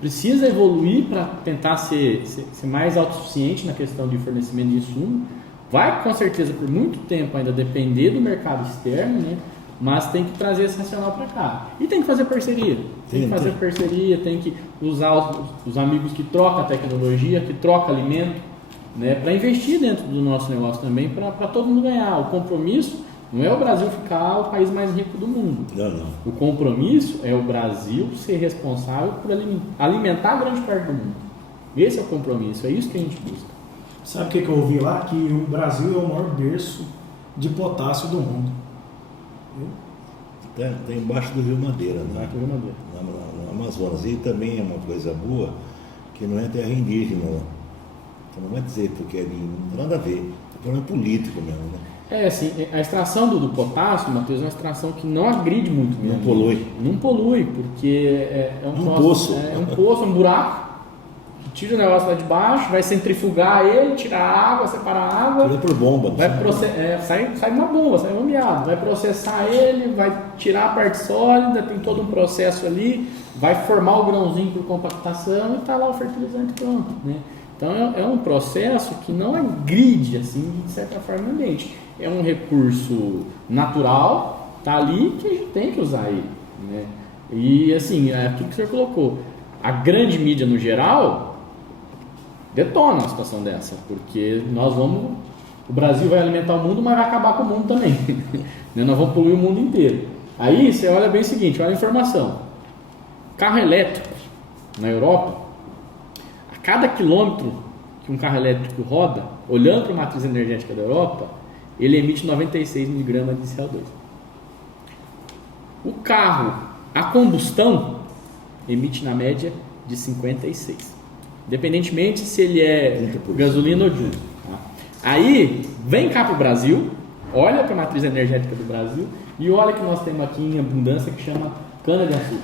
precisa evoluir para tentar ser mais autossuficiente na questão de fornecimento de insumo. Vai, com certeza, por muito tempo ainda depender do mercado externo, né? Mas tem que trazer esse racional para cá. E tem que fazer parceria. Tem que usar os amigos que trocam tecnologia, que trocam alimento, né? Para investir dentro do nosso negócio também, para todo mundo ganhar. O compromisso não é o Brasil ficar o país mais rico do mundo. Não. O compromisso é o Brasil ser responsável por alimentar grande parte do mundo. Esse é o compromisso, é isso que a gente busca. Sabe o que eu ouvi lá? Que o Brasil é o maior berço de potássio do mundo. Está embaixo do Rio Madeira, né? Embaixo do Rio Madeira. No Amazonas. E também é uma coisa boa, que não é terra indígena. Então não vai dizer porque não tem nada a ver. É problema político mesmo, né? Assim, a extração do potássio, Matheus, é uma extração que não agride muito mesmo. Não polui. Não polui, porque é um poço. É um poço, um buraco. Tira o negócio lá de baixo, vai centrifugar ele, tirar a água, separar a água. Tira por bomba. Sai uma bomba, sai um miado. Vai processar ele, vai tirar a parte sólida, tem todo um processo ali, vai formar o grãozinho por compactação e está lá o fertilizante pronto, né? Então é um processo que não agride, assim, de certa forma, o ambiente. É um recurso natural, tá ali, que a gente tem que usar ele, né? E assim, é aquilo que o senhor colocou. A grande mídia no geral detona uma situação dessa, porque o Brasil vai alimentar o mundo, mas vai acabar com o mundo também. Nós vamos poluir o mundo inteiro. Aí você olha bem o seguinte, olha a informação. Carro elétrico na Europa, a cada quilômetro que um carro elétrico roda, olhando para a matriz energética da Europa, ele emite 96 miligramas de CO2. O carro a combustão emite na média de 56. Independentemente se ele é gasolina ou diesel. Tá? Aí, vem cá para o Brasil, olha para a matriz energética do Brasil e olha que nós temos aqui em abundância que chama cana-de-açúcar.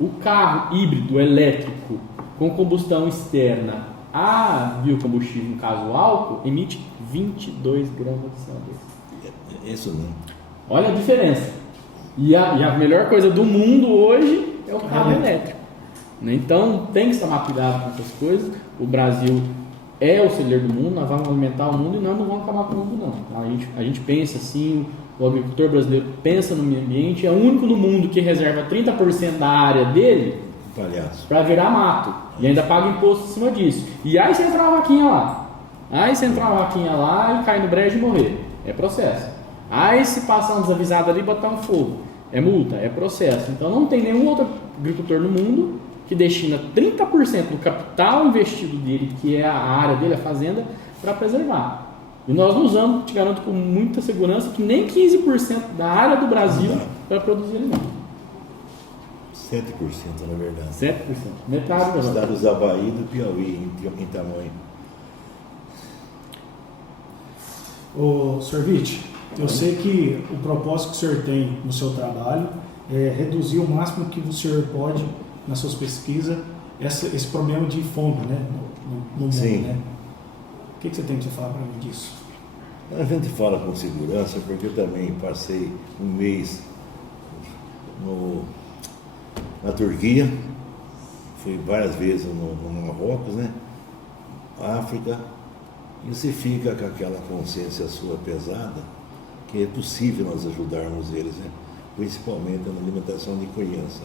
O carro híbrido elétrico com combustão externa a biocombustível, no caso álcool, emite 22 gramas de CO2. É isso mesmo. Olha a diferença. E a melhor coisa do mundo hoje é o carro elétrico. Então tem que tomar cuidado com essas coisas. O Brasil é o celeiro do mundo, nós vamos alimentar o mundo e nós não vamos acabar com o mundo não. A gente pensa assim, o agricultor brasileiro pensa no meio ambiente, é o único no mundo que reserva 30% da área dele para virar mato e ainda paga imposto em cima disso. E aí você entra uma vaquinha lá, e cai no brejo e morrer, é processo. Aí se passar um desavisado ali, botar um fogo, é multa, é processo. Então não tem nenhum outro agricultor no mundo que destina 30% do capital investido dele, que é a área dele, a fazenda, para preservar. E nós não usamos, te garanto com muita segurança, que nem 15% da área do Brasil para produzir alimento. 7%, na verdade. 7%. Metade do Estados da Bahia e do Piauí em tamanho. Ô, Sorvete, eu sei que o propósito que o senhor tem no seu trabalho é reduzir o máximo que o senhor pode, nas suas pesquisas, esse problema de fome, né, no mundo, Sim. né? O que você tem que falar para mim disso? A gente fala com segurança porque eu também passei um mês na Turquia, fui várias vezes no Marrocos, né? África, e você fica com aquela consciência sua pesada que é possível nós ajudarmos eles, né? Principalmente na alimentação de criança.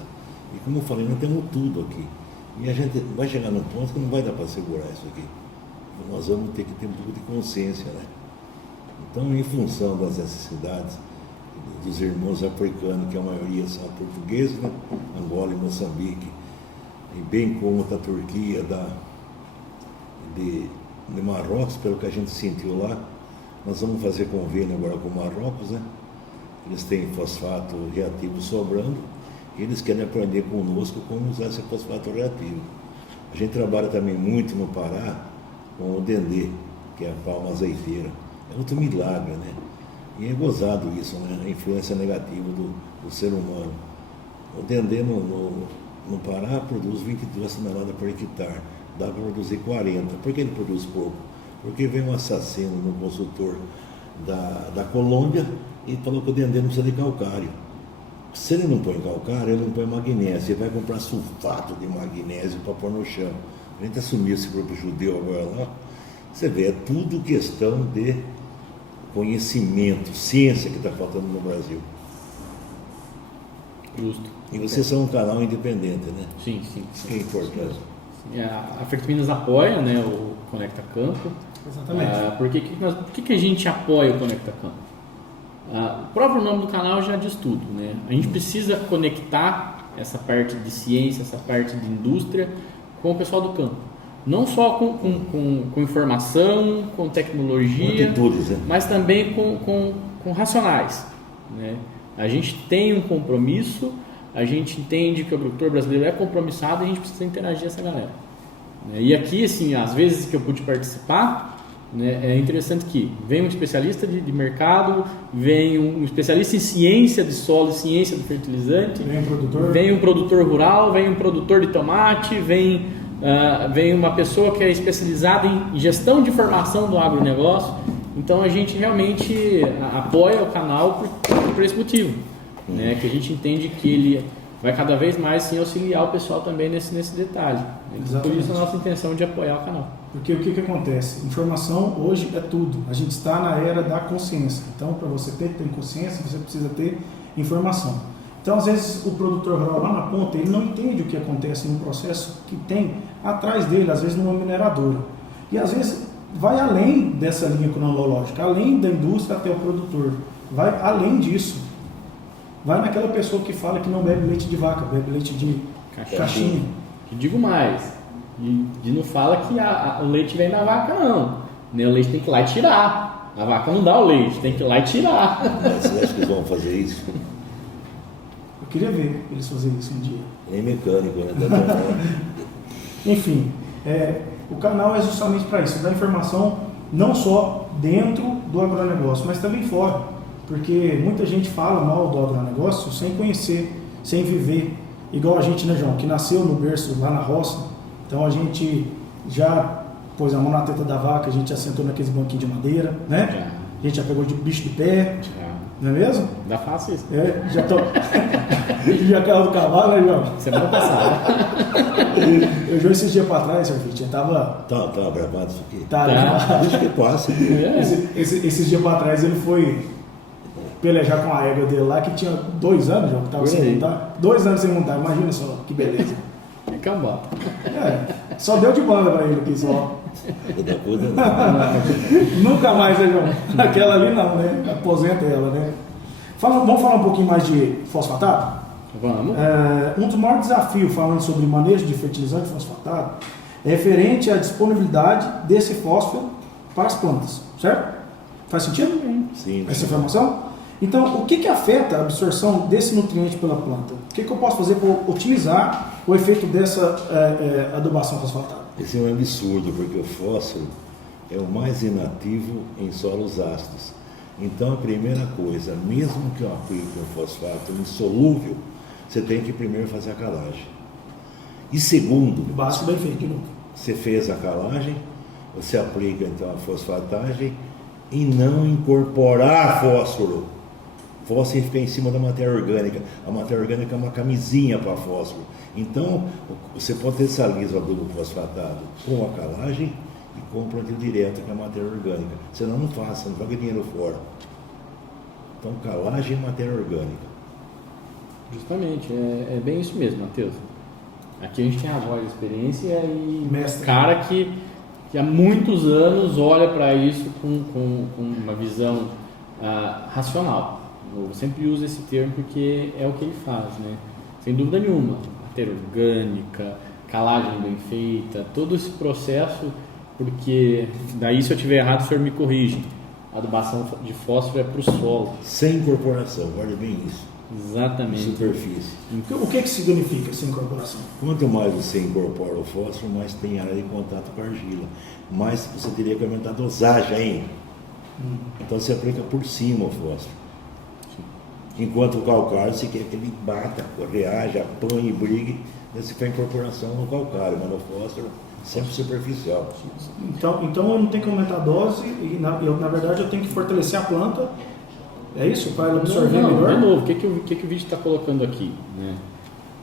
E como eu falei, nós temos tudo aqui. E a gente vai chegar num ponto que não vai dar para segurar isso aqui. Nós vamos ter que ter um pouco de consciência, né? Então, em função das necessidades dos irmãos africanos, que a maioria são portugueses, né? Angola e Moçambique, e bem como da Turquia, de Marrocos, pelo que a gente sentiu lá, nós vamos fazer convênio agora com o Marrocos, né? Eles têm fosfato reativo sobrando, e eles querem aprender conosco como usar esse fosfato reativo. A gente trabalha também muito no Pará com o dendê, que é a palma azeiteira. É outro milagre, né? E é gozado isso, né? A influência negativa do ser humano. O dendê no Pará produz 22 toneladas por hectare. Dá para produzir 40. Por que ele produz pouco? Porque vem um assassino no consultor da Colômbia e falou que o dendê não precisa de calcário. Se ele não põe calcário, ele não põe magnésio. Ele vai comprar sulfato de magnésio para pôr no chão. A gente assumiu esse grupo judeu agora lá. Você vê, é tudo questão de conhecimento, ciência que está faltando no Brasil. Justo. E vocês são um canal independente, né? Sim. Que é importante. A Fertiminas apoia, né, o Conecta Campo. Exatamente. Por que a gente apoia o Conecta Campo? O próprio nome do canal já diz tudo, né? A gente precisa conectar essa parte de ciência, essa parte de indústria com o pessoal do campo. Não só com informação, com tecnologia, atitudes, né? mas também com racionais, né? A gente tem um compromisso, a gente entende que o agricultor brasileiro é compromissado e a gente precisa interagir com essa galera. E aqui, assim, às vezes que eu pude participar, né, é interessante que vem um especialista de mercado, vem um especialista em ciência de solo, ciência do fertilizante, vem um produtor rural, vem um produtor de tomate, vem uma pessoa que é especializada em gestão de informação do agronegócio. Então a gente realmente apoia o canal por esse motivo, né, que a gente entende que ele vai cada vez mais sim, auxiliar o pessoal também nesse detalhe. Exatamente. Por isso a nossa intenção de apoiar o canal. Porque o que acontece? Informação hoje é tudo. A gente está na era da consciência. Então, para você ter consciência, você precisa ter informação. Então, às vezes, o produtor rural lá na ponta, ele não entende o que acontece no processo que tem atrás dele, às vezes numa mineradora. E às vezes vai além dessa linha cronológica, além da indústria até o produtor. Vai além disso. Vai naquela pessoa que fala que não bebe leite de vaca, bebe leite de caixinha. E digo mais, e não fala que o leite vem da vaca, não. O leite tem que ir lá e tirar. A vaca não dá o leite, tem que ir lá e tirar. Mas você acha que eles vão fazer isso? Eu queria ver eles fazerem isso um dia. Nem mecânico, né? Enfim, o canal é justamente para isso, dar informação não só dentro do agronegócio, mas também fora. Porque muita gente fala mal do agronegócio sem conhecer, sem viver. Igual a gente, né, João, que nasceu no berço lá na roça. Então a gente já pôs a mão na teta da vaca, a gente já sentou naqueles banquinhos de madeira, né? A gente já pegou de bicho de pé, Não é mesmo? Dá fácil isso. Já tô. Já caiu do cavalo, né, João? Semana passada. Eu já esses dias pra trás, Sr. Fitch, tava. Tá gravado isso aqui? Tá, né? Deixa que passa. Esses dias pra trás ele foi pelejar com a égua dele lá, que tinha 2 anos, João, que tava sem montar. 2 anos sem montar, imagina só, que beleza. É cambota. Só deu de banda pra ele aqui, só. Da puta, não. Nunca mais, né, João? Aquela ali não, né? Aposenta ela, né? Vamos falar um pouquinho mais de fosfatado? Vamos. Um dos maiores desafios, falando sobre manejo de fertilizante fosfatado, é referente à disponibilidade desse fósforo para as plantas, certo? Faz sentido? Sim. Essa informação? Então, o que afeta a absorção desse nutriente pela planta? O que eu posso fazer para otimizar o efeito dessa adubação fosfatada? Esse é um absurdo, porque o fósforo é o mais inativo em solos ácidos. Então, a primeira coisa, mesmo que eu aplique um fosfato insolúvel, você tem que primeiro fazer a calagem. E segundo, Básico bem feito, nunca. você fez a calagem, você aplica então a fosfatagem e não incorporar fósforo. Fósforo fica em cima da matéria orgânica. A matéria orgânica é uma camisinha para fósforo. Então, você potencializa o adubo fosfatado com a calagem e com o plantio direto, que é a matéria orgânica. Senão não faça, não joga dinheiro fora. Então, calagem e matéria orgânica. Justamente, é bem isso mesmo, Matheus. Aqui a gente tem a voz de experiência e Mestre. cara que há muitos anos olha para isso com uma visão racional. Eu sempre uso esse termo porque é o que ele faz, né? Sem dúvida nenhuma. Matéria orgânica, calagem bem feita, todo esse processo, porque daí se eu estiver errado o senhor me corrige. A adubação de fósforo é para o solo. Sem incorporação, guarde bem isso. Exatamente. Superfície. O que significa essa incorporação? Quanto mais você incorpora o fósforo, mais tem área de contato com a argila. Mais você teria que aumentar a dosagem ainda. Então você aplica por cima o fósforo. Enquanto o calcário, você quer que ele bata, reaja, apanhe, brigue, você faz incorporação no calcário, mas no fósforo sempre superficial. Então eu não tenho que aumentar a dose e na verdade eu tenho que fortalecer a planta. É isso? Para ela absorver melhor? De novo, o que o vídeo está colocando aqui? Né?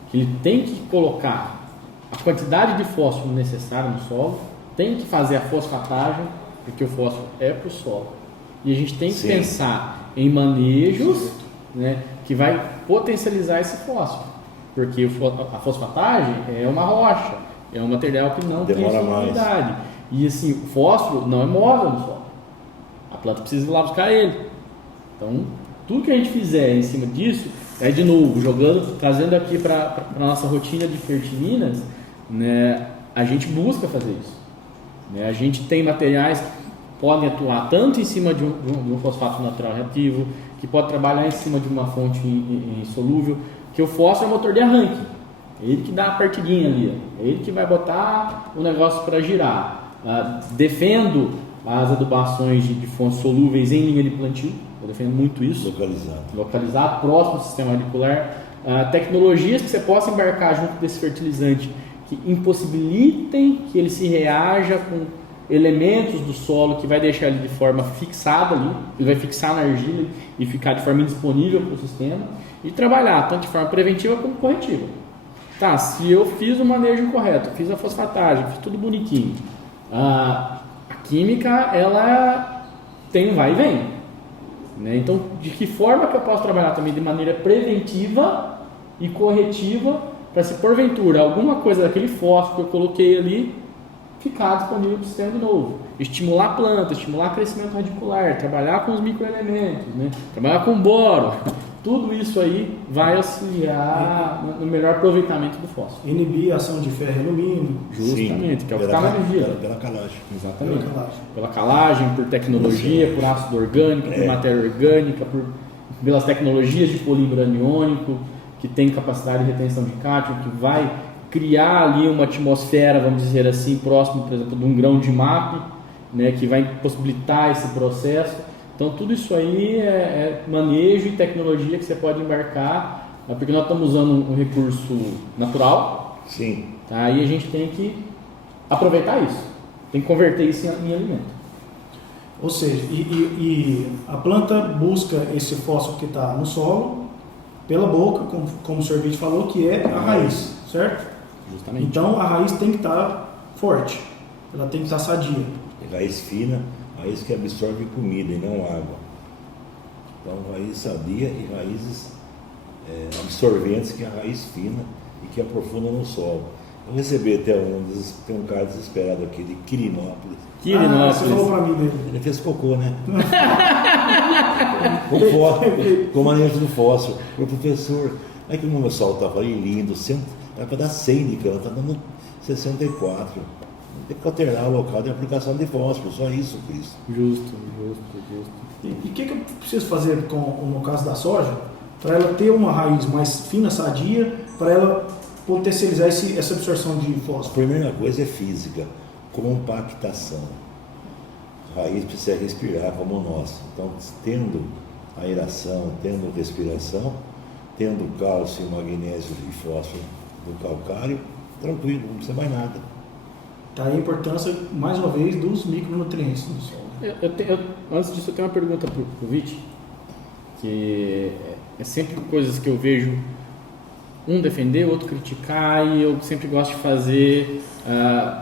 Que ele tem que colocar a quantidade de fósforo necessária no solo, tem que fazer a fosfatagem, porque o fósforo é para o solo. E a gente tem que pensar em manejos, né, que vai potencializar esse fósforo. Porque a fosfatagem é uma rocha, é um material que não tem solubilidade. E assim, o fósforo não é móvel no solo. A planta precisa ir lá buscar ele. Então, tudo que a gente fizer em cima disso, é de novo, trazendo aqui para a nossa rotina de fertilinas, né, a gente busca fazer isso. Né, a gente tem materiais que podem atuar tanto em cima de um fosfato natural reativo, que pode trabalhar em cima de uma fonte insolúvel, que o fósforo é o motor de arranque. É ele que dá a partidinha ali, é ele que vai botar o negócio para girar. Defendo as adubações de fontes solúveis em linha de plantio. Eu defendo muito isso. Localizado, próximo ao sistema radicular. Tecnologias que você possa embarcar junto desse fertilizante que impossibilitem que ele se reaja com elementos do solo que vai deixar ele de forma fixada ali, ele vai fixar na argila e ficar de forma indisponível para o sistema, e trabalhar tanto de forma preventiva como corretiva. Tá, se eu fiz o manejo correto, fiz a fosfatagem, fiz tudo bonitinho, a química ela tem um vai e vem. Né? Então, de que forma que eu posso trabalhar também de maneira preventiva e corretiva para, se porventura alguma coisa daquele fósforo que eu coloquei ali ficar disponível para o sistema de novo. Estimular a planta, estimular o crescimento radicular, trabalhar com os microelementos, né? Trabalhar com boro. Tudo isso aí vai auxiliar no melhor aproveitamento do fósforo. Inibir a ação de ferro e alumínio. Justamente, que é o que está na energia. Pela calagem. Exatamente. Pela calagem, por tecnologia, por ácido orgânico, por matéria orgânica, pelas tecnologias de polímero aniônico, que tem capacidade de retenção de cátion, que vai criar ali uma atmosfera, vamos dizer assim, próximo, por exemplo, de um grão de MAP, né, que vai possibilitar esse processo. Então, tudo isso aí é manejo e tecnologia que você pode embarcar, porque nós estamos usando um recurso natural. Sim. Tá? E a gente tem que aproveitar isso, tem que converter isso em alimento. Ou seja, e a planta busca esse fósforo que está no solo pela boca, como o Sr. Vitti falou, que é a raiz, certo? Justamente. Então a raiz tem que estar forte, ela tem que estar sadia. Raiz fina, raiz que absorve comida e não água. Então, raiz sadia e raízes absorventes, que é a raiz fina e que aprofunda no solo. Eu recebi até tem um cara desesperado aqui de Quirinópolis. Você falou para mim dele. Ele fez cocô, né? com manejo do fósforo. O professor, aí que o meu solo estava ali lindo, era para dar 100 de cana, está dando 64. Tem que alternar o local de aplicação de fósforo, só isso, Cristo. Justo. E o que eu preciso fazer no caso da soja, para ela ter uma raiz mais fina, sadia, para ela potencializar essa absorção de A fósforo? primeira coisa é física, compactação. A raiz precisa respirar como nós. Então, tendo aeração, tendo respiração, tendo cálcio, magnésio e fósforo do calcário, tranquilo, não precisa mais nada. Tá aí a importância, mais uma vez, dos micronutrientes no solo. Antes disso, eu tenho uma pergunta para o Vitti, que é sempre coisas que eu vejo um defender, o outro criticar, e eu sempre gosto de fazer,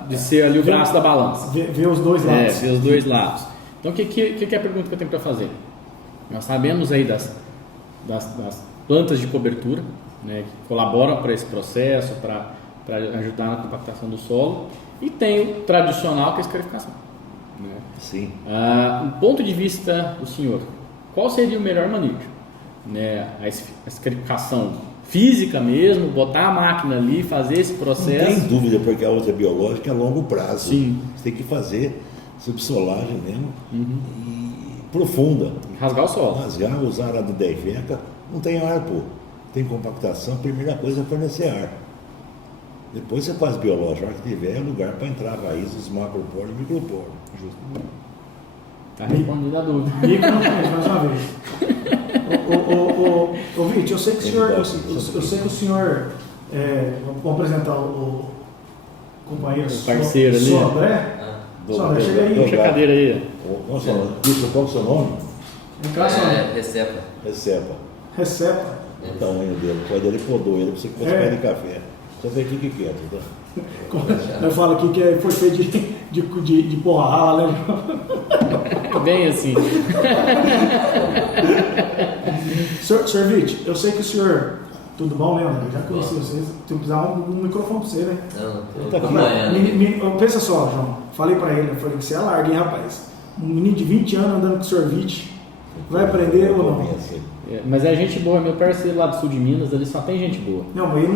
de ser ali o braço da balança. Ver os dois lados. Ver os dois lados. Então, o que é a pergunta que eu tenho para fazer? Nós sabemos aí das plantas de cobertura, né, que colaboram para esse processo, para ajudar na compactação do solo, e tem o tradicional, que é a escarificação. Né? Sim. Do ponto de vista do senhor, qual seria o melhor manejo? Né? A escarificação física mesmo, botar a máquina ali, fazer esse processo? Não tem dúvida, porque a outra biológica é a longo prazo. Sim. Você tem que fazer subsolagem mesmo e profunda. Rasgar o solo. Rasgar, usar a de Deveca, não tem ar, pô. Tem compactação, a primeira coisa é fornecer ar. Depois você faz biológico, a hora que tiver é lugar para entrar raízes, macroporos e microporos. Está respondida a dúvida. Micronutrientes, mais uma vez. Ô Vitti, eu sei que o senhor, vou apresentar o companheiro, O parceiro ali. André. André, chega aí. Puxa a cadeira aí. Nossa, Cristo, qual é o seu nome? Vem cá, André. Recepa. Recepa. Recepa. O tamanho dele. O pai dele podou ele para você que fosse pé de café. Você vê aqui quieto, tá? Eu falo aqui que foi feito de porra rala, né? Bem assim. Sr. Vitti, eu sei que o senhor... Tudo bom, né, André? Já conheci vocês. Tem que usar um microfone para você, né? Não, Tá tô aqui. acompanhando. Pensa só, João. Falei para ele, eu falei que você é largo, hein, rapaz? Um menino de 20 anos andando com o Sr. Vitti. Vai aprender ou não? Mas é gente boa, meu parceiro lá do sul de Minas, ali só tem gente boa. Não, mas ele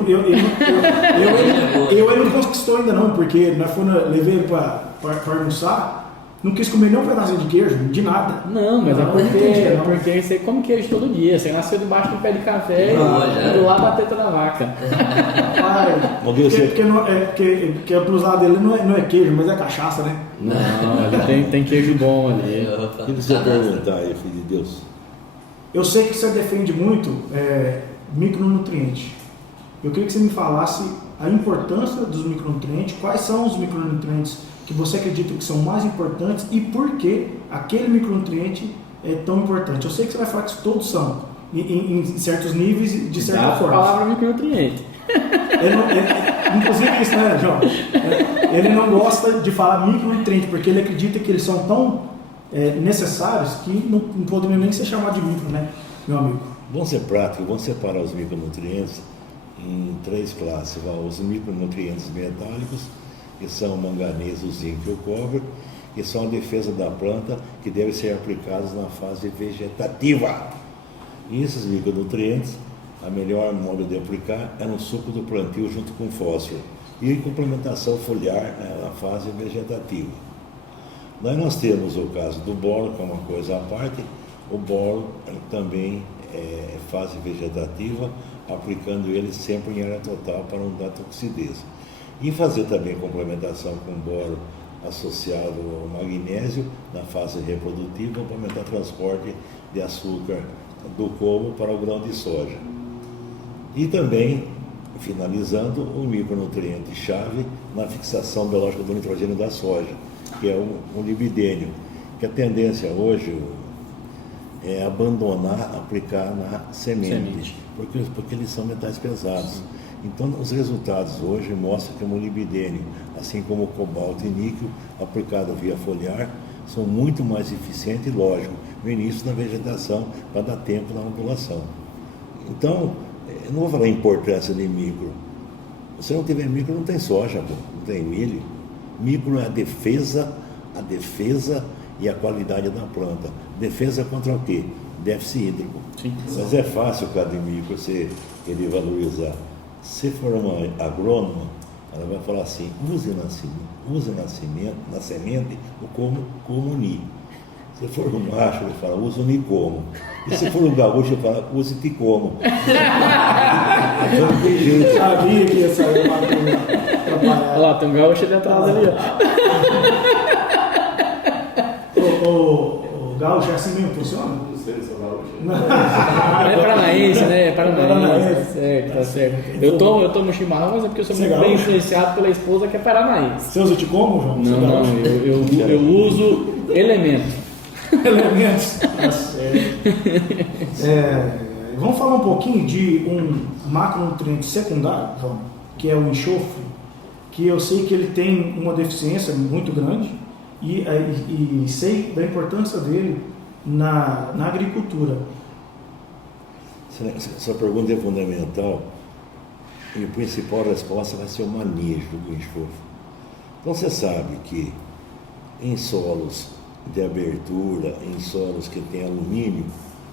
não conquistou ainda não, porque nós levei ele para almoçar, não quis comer nem um pedacinho de queijo, de nada. Não, mas Não, não entendi, não. porque você come queijo todo dia. Você nasceu debaixo do pé de café e do lado da teta da vaca. Porque pro lado dele não é queijo, mas é cachaça, né? Não, ele tem queijo bom ali. O que você perguntar aí, filho de Deus? Eu sei que você defende muito micronutrientes. Eu queria que você me falasse a importância dos micronutrientes, quais são os micronutrientes que você acredita que são mais importantes e por que aquele micronutriente é tão importante. Eu sei que você vai falar que todos são, em certos níveis, de certa Dá forma. a palavra micronutriente. Inclusive isso, né, João? Ele não gosta de falar micronutriente, porque ele acredita que eles são tão necessários que não poderiam nem ser chamados de micro, né, meu amigo? Vamos ser práticos, vamos separar os micronutrientes em 3 classes. Os micronutrientes metálicos, que são o manganês, o zinco e o cobre, que são a defesa da planta, que devem ser aplicados na fase vegetativa. E esses micronutrientes, a melhor modo de aplicar é no suco do plantio junto com fósforo e em complementação foliar, né, na fase vegetativa. Daí nós temos o caso do boro, que é uma coisa à parte. O boro também é fase vegetativa, aplicando ele sempre em área total para não dar toxidez. E fazer também complementação com boro associado ao magnésio na fase reprodutiva para aumentar o transporte de açúcar do colmo para o grão de soja. E também, finalizando, o micronutriente-chave na fixação biológica do nitrogênio da soja, que é o molibdênio, que a tendência hoje é abandonar, aplicar na semente. Porque eles são metais pesados. Então, os resultados hoje mostram que o molibdênio, assim como o cobalto e níquel, aplicado via foliar, são muito mais eficientes e, lógico, no início da vegetação, para dar tempo na ondulação. Então, eu não vou falar a importância de micro. Se não tiver micro, não tem soja, não tem milho. Micro é a defesa e a qualidade da planta. Defesa contra o quê? Déficit hídrico. Sim. Mas é fácil cada micro você querer valorizar. Se for uma agrônoma, ela vai falar assim, use na semente o como ni. Se for um macho, ele fala, use o ni como. E se for um gaúcho, ele fala, use ti como. Então não tem jeito. Sabia que ia sair uma coisa. Olha lá, tem um gaúcho ali atrás ali, ó. O gaúcho é assim mesmo, funciona? Não sei se eu gaúcho. É paranaense, né? É paranaense. Certo, tá certo. Eu tomo chimarrão, mas é porque eu sou Você é muito bem gaúcho? influenciado pela esposa que é paranaense. Você usa te como, João? Você é Não, gaúcho? eu uso elementos. Elementos. Tá certo. Vamos falar um pouquinho de um macronutriente secundário, João, que é o enxofre, que eu sei que ele tem uma deficiência muito grande e sei da importância dele na agricultura. Essa pergunta é fundamental e a principal resposta vai ser o manejo do enxofre. Então você sabe que em solos de abertura, em solos que tem alumínio,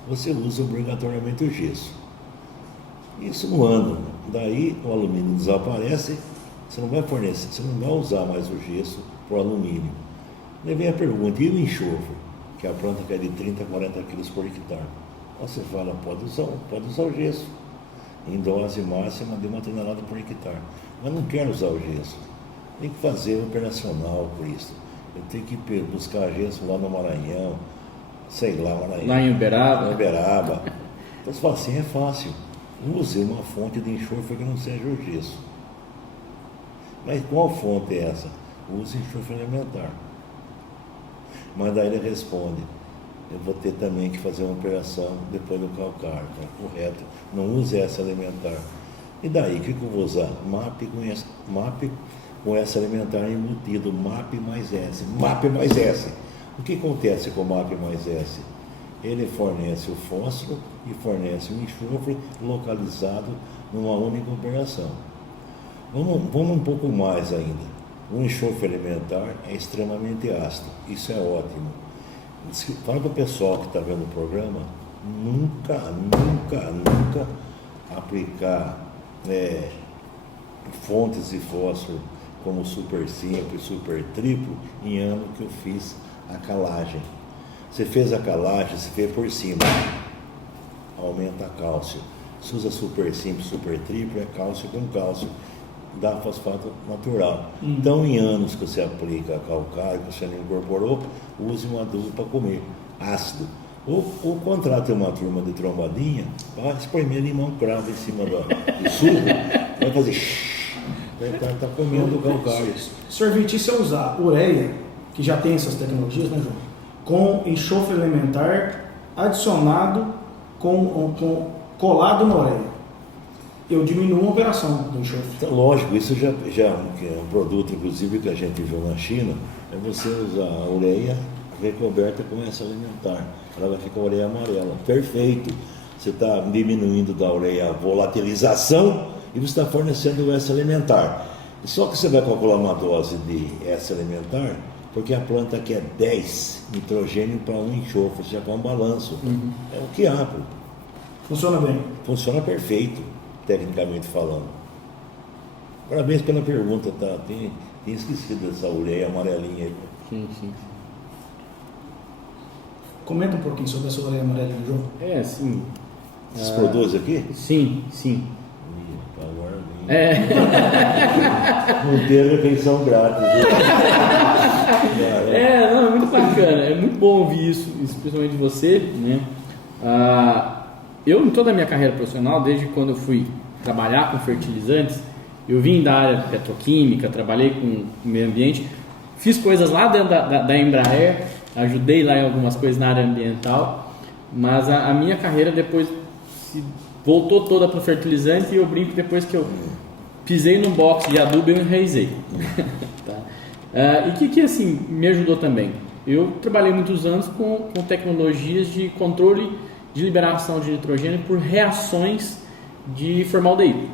você usa obrigatoriamente o gesso. Isso no ano. Daí o alumínio desaparece, você não vai fornecer, você não vai usar mais o gesso para o alumínio. Daí vem a pergunta, e o enxofre? Que a planta quer de 30 a 40 quilos por hectare. Você fala, pode usar o gesso. Em dose máxima de 1 tonelada por hectare. Mas não quero usar o gesso. Tem que fazer operacional por isso. Eu tenho que buscar gesso lá no Maranhão, sei lá, Maranhão. Lá em Uberaba. Então você fala assim, é fácil. Use uma fonte de enxofre que não seja o gesso. Mas qual fonte é essa? Use enxofre elementar. Mas daí ele responde, eu vou ter também que fazer uma operação depois do calcário, tá? Correto. Não use essa elementar. E daí, o que eu vou usar? MAP com essa elementar embutido, MAP mais S. MAP mais S. O que acontece com o MAP mais S? Ele fornece o fósforo e fornece o enxofre localizado numa única operação. Vamos um pouco mais ainda. O enxofre elementar é extremamente ácido. Isso é ótimo. Fala para o pessoal que está vendo o programa, nunca aplicar fontes de fósforo como super simples, super triplo, em ano que eu fiz a calagem. Você fez a calagem, você fez por cima, aumenta cálcio. Se usa super simples, super triplo, é cálcio com cálcio, dá fosfato natural. Então, em anos que você aplica calcário, que você não incorporou, use um adubo para comer, ácido. Ou contrate uma turma de trombadinha para espremer limão cravo em cima do suco, vai fazer está comendo o calcário. Sorvete, se eu usar ureia, que já tem essas tecnologias, né, João? Com enxofre elementar adicionado colado na ureia, eu diminuo a operação do enxofre. Então, lógico, isso já é um produto, inclusive, que a gente viu na China, é você usar a ureia recoberta com essa elementar. Ela vai ficar a ureia amarela. Perfeito. Você está diminuindo da ureia a volatilização e você está fornecendo essa elementar. Só que você vai calcular uma dose de essa elementar, porque a planta quer 10 nitrogênio para um enxofre, você já com um balanço. É o que há. Funciona bem. Funciona perfeito, tecnicamente falando. Parabéns pela pergunta, tá? Tem esquecido dessa ureia amarelinha aí. Sim. Comenta um pouquinho sobre essa ureia amarelinha, João. Sim. Vocês produzem aqui? Sim. Não ter refeição grátis. Não, é muito bacana, é muito bom ouvir isso, principalmente de você, né? Eu, em toda a minha carreira profissional, desde quando eu fui trabalhar com fertilizantes, eu vim da área petroquímica, trabalhei com o meio ambiente, fiz coisas lá dentro da Embraer, ajudei lá em algumas coisas na área ambiental, mas a minha carreira depois se voltou toda para o fertilizante e eu brinco depois que eu pisei no box de adubo eu enraizei. Tá? E o que assim me ajudou também? Eu trabalhei muitos anos com tecnologias de controle de liberação de nitrogênio por reações de formaldeído.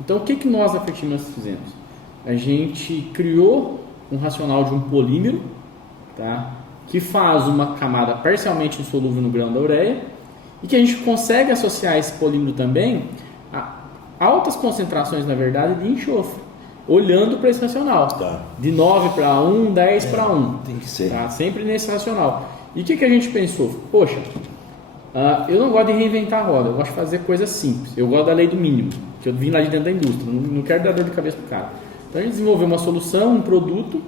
Então o que nós da Fertimas fizemos? A gente criou um racional de um polímero, tá? Que faz uma camada parcialmente insolúvel no grão da ureia e que a gente consegue associar esse polímero também a altas concentrações, na verdade, de enxofre, olhando para esse racional. Tá. De 9 para 1, 10 para 1. Tem que ser. Tá? Sempre nesse racional. E o que a gente pensou? Poxa, eu não gosto de reinventar a roda, eu gosto de fazer coisas simples. Eu gosto da lei do mínimo, que eu vim lá de dentro da indústria, não quero dar dor de cabeça para o cara. Então a gente desenvolveu uma solução, um produto,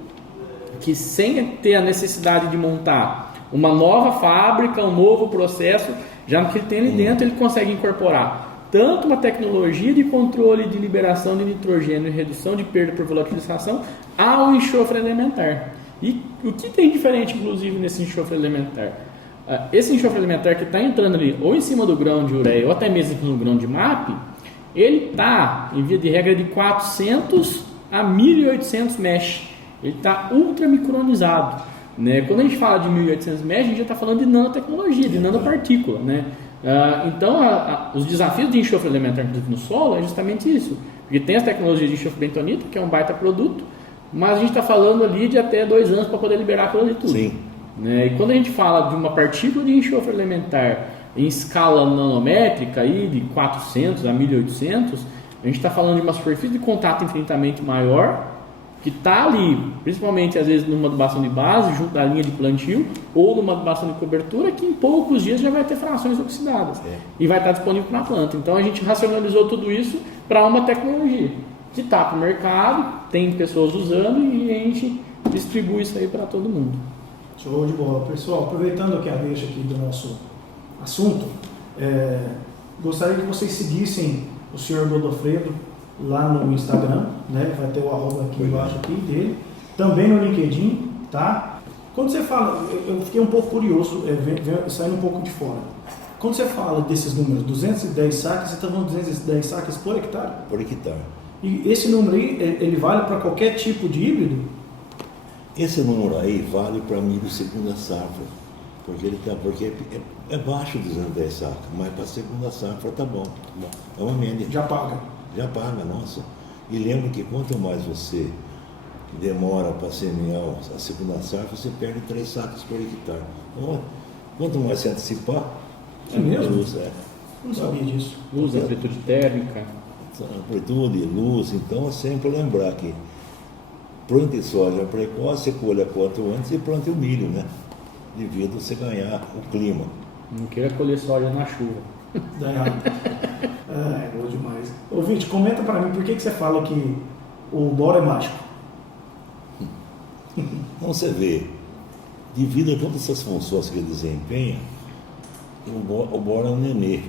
que sem ter a necessidade de montar uma nova fábrica, um novo processo, já no que ele tem ali dentro, ele consegue incorporar tanto uma tecnologia de controle de liberação de nitrogênio e redução de perda por volatilização ao enxofre elementar. E o que tem diferente, inclusive, nesse enxofre elementar? Esse enxofre elementar que está entrando ali, ou em cima do grão de ureia, ou até mesmo no grão de MAP, ele está, em via de regra, de 400 a 1800 mesh. Ele está ultra micronizado, né? Quando a gente fala de 1800 mesh, a gente já está falando de nanotecnologia, de nanopartícula, né? Então, os desafios de enxofre elementar no solo é justamente isso. Porque tem as tecnologias de enxofre bentonita, que é um baita produto, mas a gente está falando ali de até 2 anos para poder liberar aquilo ali tudo. Sim. Né? E quando a gente fala de uma partícula de enxofre elementar em escala nanométrica, aí, de 400 a 1800, a gente está falando de uma superfície de contato infinitamente maior, que está ali, principalmente às vezes numa adubação de base, junto da linha de plantio, ou numa adubação de cobertura, que em poucos dias já vai ter frações oxidadas e vai estar disponível para a planta. Então a gente racionalizou tudo isso para uma tecnologia que está para o mercado, tem pessoas usando e a gente distribui isso aí para todo mundo. Show de bola. Pessoal, aproveitando aqui a deixa aqui do nosso assunto, gostaria que vocês seguissem o Sr. Godofredo lá no Instagram, né? Vai ter o arroba aqui embaixo aqui dele, também no LinkedIn, tá? Quando você fala, eu fiquei um pouco curioso, saindo um pouco de fora. Quando você fala desses números, 210 saques, você está falando 210 saques por hectare? Por hectare. E esse número aí, ele vale para qualquer tipo de híbrido? Esse número aí vale para milho segunda safra, porque é baixo 210 sacas, mas para segunda safra tá bom. É uma média. Já paga. Já paga, nossa. E lembra que quanto mais você demora para semear a segunda safra, você perde 3 sacos por hectare. Então, quanto mais você antecipar, É mesmo? luz, Eu não sabia disso. Luz, amplitude térmica. amplitude, luz. Então é sempre lembrar que plante soja precoce, colha quanto antes e plante o milho, né? Devido a você ganhar o clima. Não queira colher soja na chuva. Dá errado. É bom demais. Ô, Vite, comenta pra mim, por que você fala que o boro é mágico? Então você vê, devido a todas essas funções que ele desempenha, o boro é um nenê.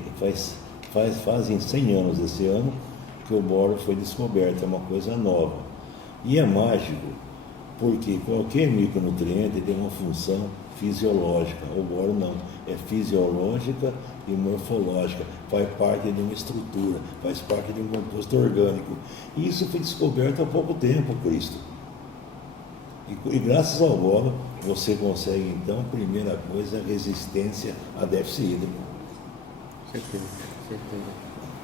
Fazem 100 anos esse ano que o boro foi descoberto, é uma coisa nova. E é mágico, porque qualquer micronutriente tem uma função fisiológica. O boro não, é fisiológica e morfológica, faz parte de uma estrutura, faz parte de um composto orgânico. E isso foi descoberto há pouco tempo, Cristo. E graças ao boro, você consegue, então, a primeira coisa, a resistência a déficit hídrico. Certeza.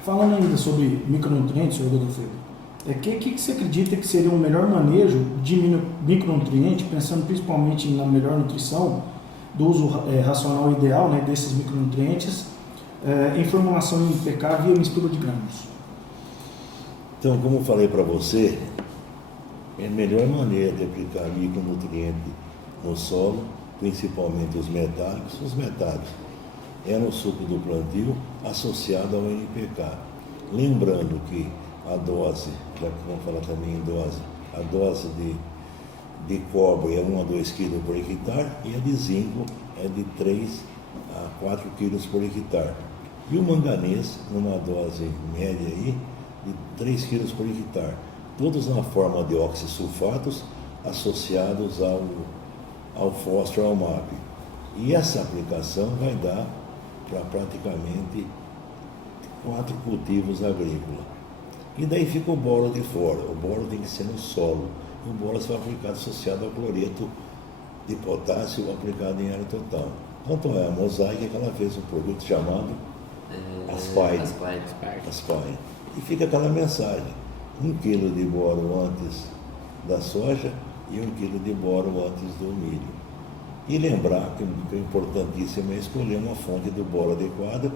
Falando ainda sobre micronutrientes, senhor Godofredo, o que você acredita que seria um melhor manejo de micronutrientes, pensando principalmente na melhor nutrição, do uso racional ideal, né, desses micronutrientes, em formulação em PK via mistura de grãos? Então, como eu falei para você, é a melhor maneira de aplicar micronutriente no solo, principalmente os metálicos. Os metálicos é no suco do plantio associado ao NPK. Lembrando que a dose, já que vamos falar também em dose, a dose de cobre é 1 a 2 kg por hectare e a de zinco é de 3 a 4 kg por hectare. E o manganês, numa dose média aí, de 3 kg por hectare. Todos na forma de oxissulfatos associados ao fósforo, ao MAP. E essa aplicação vai dar para praticamente 4 cultivos agrícolas. E daí fica o boro de fora. O boro tem que ser no solo. E o boro foi aplicado associado ao cloreto de potássio aplicado em área total. Quanto é a Mosaic, que ela fez um produto chamado Aspire. E fica aquela mensagem: 1 kg de boro antes da soja e 1 kg de boro antes do milho. E lembrar que o importantíssimo é escolher uma fonte do boro adequada,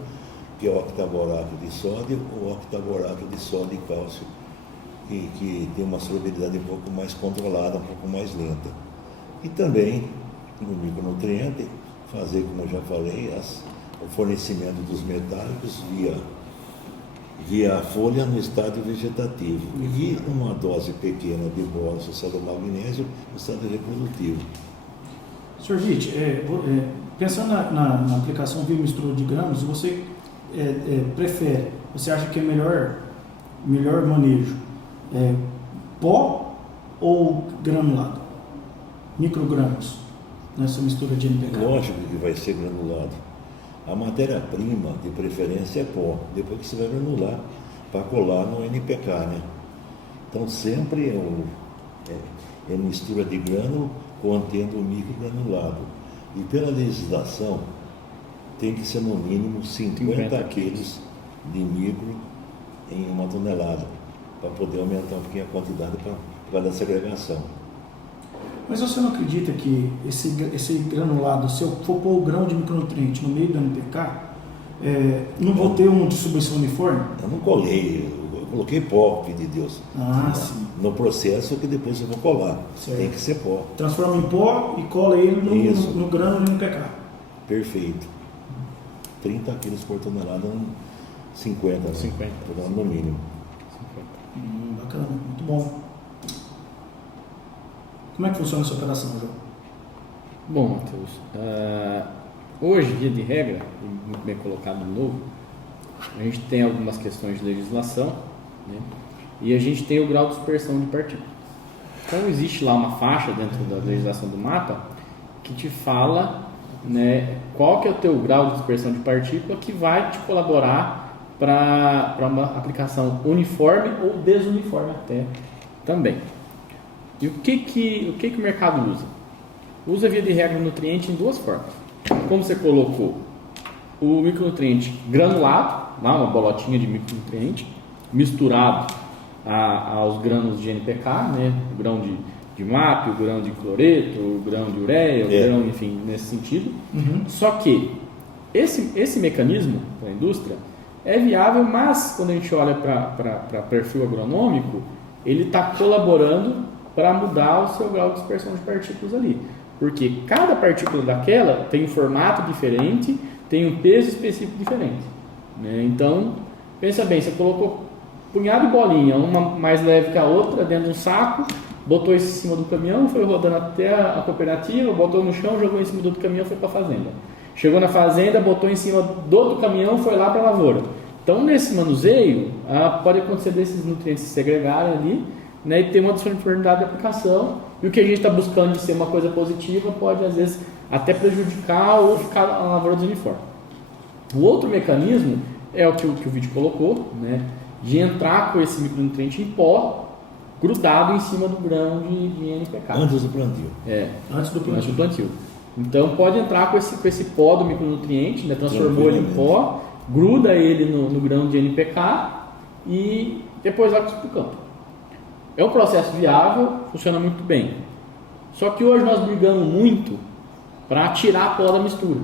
que é o octaborato de sódio ou octaborato de sódio e cálcio, que tem uma solubilidade um pouco mais controlada, um pouco mais lenta. E também, no micronutriente, fazer, como eu já falei, o fornecimento dos metálicos via a folha no estádio vegetativo e uma dose pequena de boro associada ao magnésio no estádio reprodutivo. Sr. Witt, pensando na aplicação via mistura de grãos, você prefere, você acha que é melhor manejo pó ou granulado? Microgrãos nessa mistura de NPK? Lógico que vai ser granulado. A matéria-prima, de preferência, é pó. Depois que você vai granular para colar no NPK, né? Então sempre é mistura de grânulo contendo o microgranulado. E pela legislação tem que ser no mínimo 50 quilos de micro em 1 tonelada, para poder aumentar um pouquinho a quantidade para dar segregação. Mas você não acredita que esse granulado, se eu for pôr o grão de micronutriente no meio do NPK, não vou ter uma distribuição uniforme? Eu não colei, eu coloquei pó, filho de Deus. Sim. No processo que depois eu vou colar. Certo. Tem que ser pó. Transforma em pó e cola ele no grão do NPK. Perfeito. 30 quilos por tonelada, 50, né? 50. No mínimo. Bacana, muito bom. Como é que funciona essa operação, João? Bom, Matheus, hoje, via de regra, e muito bem colocado de novo, a gente tem algumas questões de legislação, né, e a gente tem o grau de dispersão de partículas. Então, existe lá uma faixa dentro da legislação do MAPA que te fala, né, qual que é o teu grau de dispersão de partícula que vai te colaborar para uma aplicação uniforme ou desuniforme até também. E o que o mercado usa? Usa, via de regra, nutriente em 2 formas. Como você colocou, o micronutriente granulado, uma bolotinha de micronutriente, misturado aos grãos de NPK, né? O grão de MAP, o grão de cloreto, o grão de ureia, o grão, enfim, nesse sentido. Só que esse mecanismo da indústria é viável, mas quando a gente olha para perfil agronômico, ele está colaborando para mudar o seu grau de dispersão de partículas ali. Porque cada partícula daquela tem um formato diferente, tem um peso específico diferente, né? Então, pensa bem, você colocou um punhado de bolinha, uma mais leve que a outra, dentro de um saco, botou isso em cima do caminhão, foi rodando até a cooperativa, botou no chão, jogou em cima do outro caminhão e foi para a fazenda. Chegou na fazenda, botou em cima do outro caminhão, foi lá para a lavoura. Então, nesse manuseio, pode acontecer desses nutrientes se segregarem ali, né, e ter uma desuniformidade de aplicação, e o que a gente está buscando de ser uma coisa positiva pode, às vezes, até prejudicar ou ficar a lavoura desuniforme. O outro mecanismo é o que o vídeo colocou, né, de entrar com esse micronutriente em pó, grudado em cima do grão de NPK. Antes do plantio. Antes do plantio. Então, pode entrar com esse pó do micronutriente, né, transformou ele em pó, gruda ele no grão de NPK e depois vai para o campo. É um processo viável, funciona muito bem. Só que hoje nós brigamos muito para tirar a pó da mistura.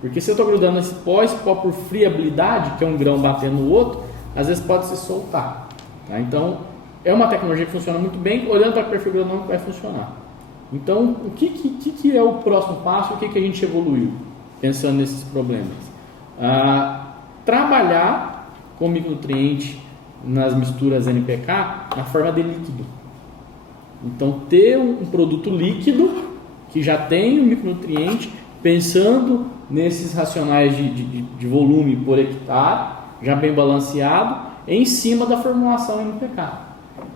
Porque se eu estou grudando esse pó por friabilidade, que é um grão batendo no outro, às vezes pode se soltar. Tá? Então, é uma tecnologia que funciona muito bem, olhando para o perfil agronômico vai funcionar. Então, o que é o próximo passo, o que a gente evoluiu, pensando nesses problemas? Trabalhar com micronutriente nas misturas NPK na forma de líquido. Então, ter um produto líquido que já tem o micronutriente, pensando nesses racionais de volume por hectare, já bem balanceado, em cima da formulação NPK.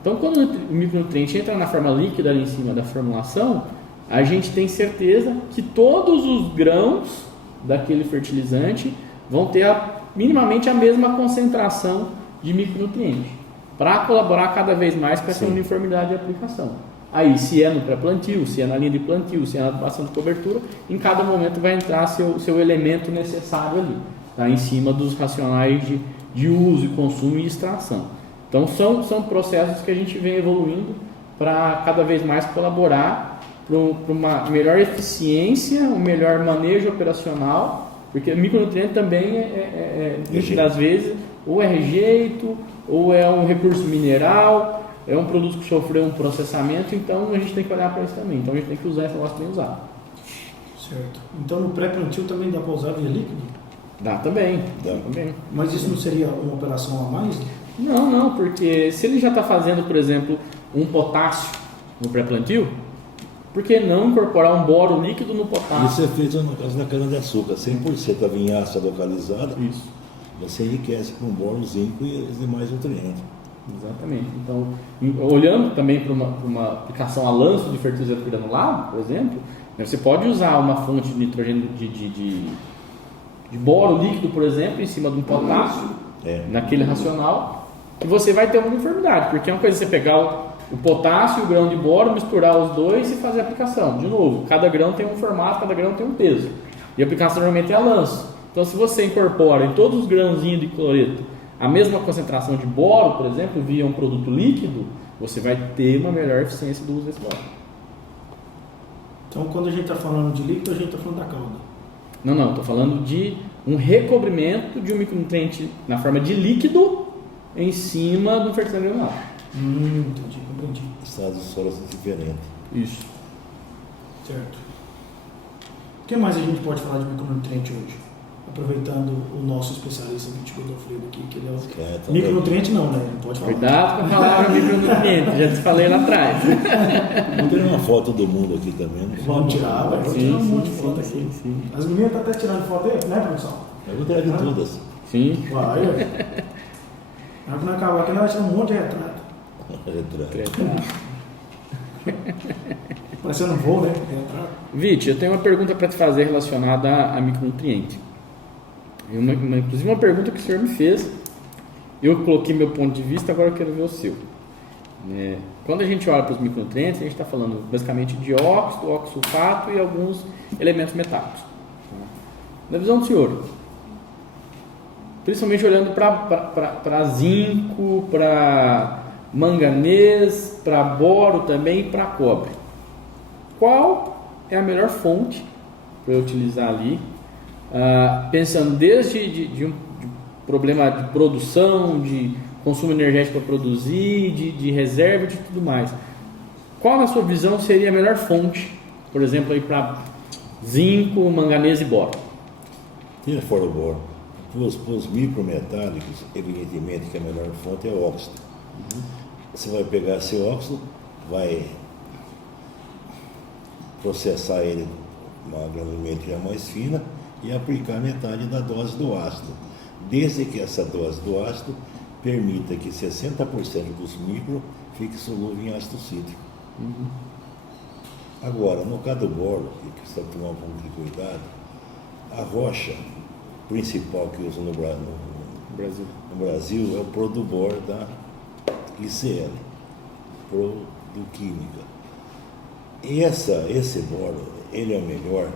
Então, quando o micronutriente entra na forma líquida ali em cima da formulação, a gente tem certeza que todos os grãos daquele fertilizante vão ter minimamente a mesma concentração de micronutrientes, para colaborar cada vez mais com essa uniformidade de aplicação. Aí, se é no pré-plantio, se é na linha de plantio, se é na adubação de cobertura, em cada momento vai entrar seu elemento necessário ali, tá? Em cima dos racionais de uso, consumo e extração. Então, são processos que a gente vem evoluindo para cada vez mais colaborar para uma melhor eficiência, um melhor manejo operacional, porque micronutriente também muitas das vezes, ou é rejeito, ou é um recurso mineral, é um produto que sofreu um processamento, então a gente tem que olhar para isso também. Então a gente tem que usar esse negócio bem usado. Certo. Então no pré-plantio também dá para usar via líquido? Dá também. Mas isso não seria uma operação a mais? Não, porque se ele já está fazendo, por exemplo, um potássio no pré-plantio, por que não incorporar um boro líquido no potássio? Isso é feito no caso da cana-de-açúcar, 100% a vinhaça localizada. Isso. Você enriquece com boro, zinco e os demais nutrientes. Exatamente. Então, olhando também para uma aplicação a lanço de fertilizante granulado, por exemplo, você pode usar uma fonte de nitrogênio de boro líquido, por exemplo, em cima de um potássio, naquele racional, e você vai ter uma uniformidade, porque é uma coisa você pegar o potássio e o grão de boro, misturar os dois e fazer a aplicação. De novo, cada grão tem um formato, cada grão tem um peso. E a aplicação normalmente é a lanço. Então, se você incorpora em todos os grãozinhos de cloreto a mesma concentração de boro, por exemplo, via um produto líquido, você vai ter uma melhor eficiência do uso desse boro. Então, quando a gente está falando de líquido, a gente está falando da calda. Não, estou falando de um recobrimento de um micronutriente na forma de líquido em cima do fertilizante granulado. Entendi, compreendi. Estados de solos diferentes. Isso. Certo. O que mais a gente pode falar de micronutriente hoje? Aproveitando o nosso especialista Vítor Godofredo aqui, que ele é o... Micronutriente não, né? Não pode falar. Cuidado com a palavra micronutriente, já te falei lá atrás. Vamos ter uma foto do mundo aqui também. Não Vamos tirar, vai tirar um monte de foto aqui. Sim. As meninas estão até tirando foto aí, né, produção? Eu vou tirar de todas. Sim. Vai, ué. Quando acabar aqui, nós vamos tirar um monte de retrato. Parecendo um voo, né? Retrato. Vit, eu tenho uma pergunta para te fazer relacionada a micronutriente. Inclusive uma pergunta que o senhor me fez, eu coloquei meu ponto de vista, agora eu quero ver o seu. Quando a gente olha para os micronutrientes, a gente está falando basicamente de óxido, oxsulfato e alguns elementos metálicos. Na visão do senhor, principalmente olhando para zinco, para manganês, para boro também e para cobre, qual é a melhor fonte para eu utilizar ali? Pensando desde de problema de produção, de consumo energético para produzir, de reserva, de tudo mais. Qual, na sua visão, seria a melhor fonte, por exemplo, para zinco, manganês e boro? Tira fora o boro. Para os micrometálicos, evidentemente que a melhor fonte é o óxido. Você vai pegar esse óxido, vai processar ele uma granulometria mais fina e aplicar metade da dose do ácido, desde que essa dose do ácido permita que 60% dos micro fique solúvel em ácido cítrico. Agora, no caso do boro, que precisa tomar um pouco de cuidado, a rocha principal que usa no Brasil é o Produbor da ICL, Produquímica. Esse boro, ele é o melhor,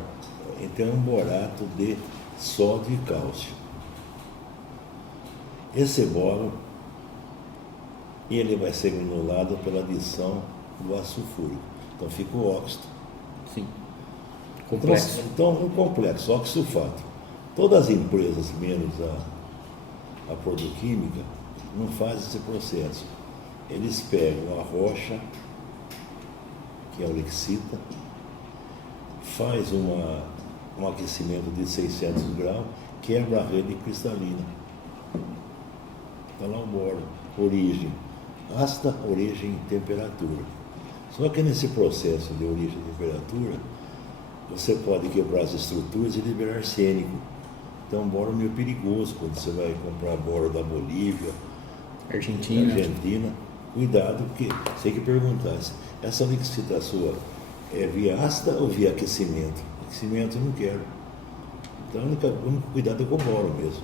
então é um borato de sódio e cálcio. Esse boro, ele vai ser granulado pela adição do ácido sulfúrico. Então fica o óxido. Sim. Complexo. Então, um complexo, oxsulfato. Todas as empresas, menos a Produquímica, não fazem esse processo. Eles pegam a rocha, que é a lexita, faz um aquecimento de 600 graus, quebra a rede cristalina. Está lá o boro, origem ácida, origem e temperatura. Só que nesse processo de origem e temperatura, você pode quebrar as estruturas e liberar arsênico. Então, boro é meio perigoso quando você vai comprar boro da Bolívia, Argentina. Cuidado, porque você tem que perguntar, essa lexita sua É via ácida ou via aquecimento? Aquecimento eu não quero. Então o único cuidado é com o boro mesmo.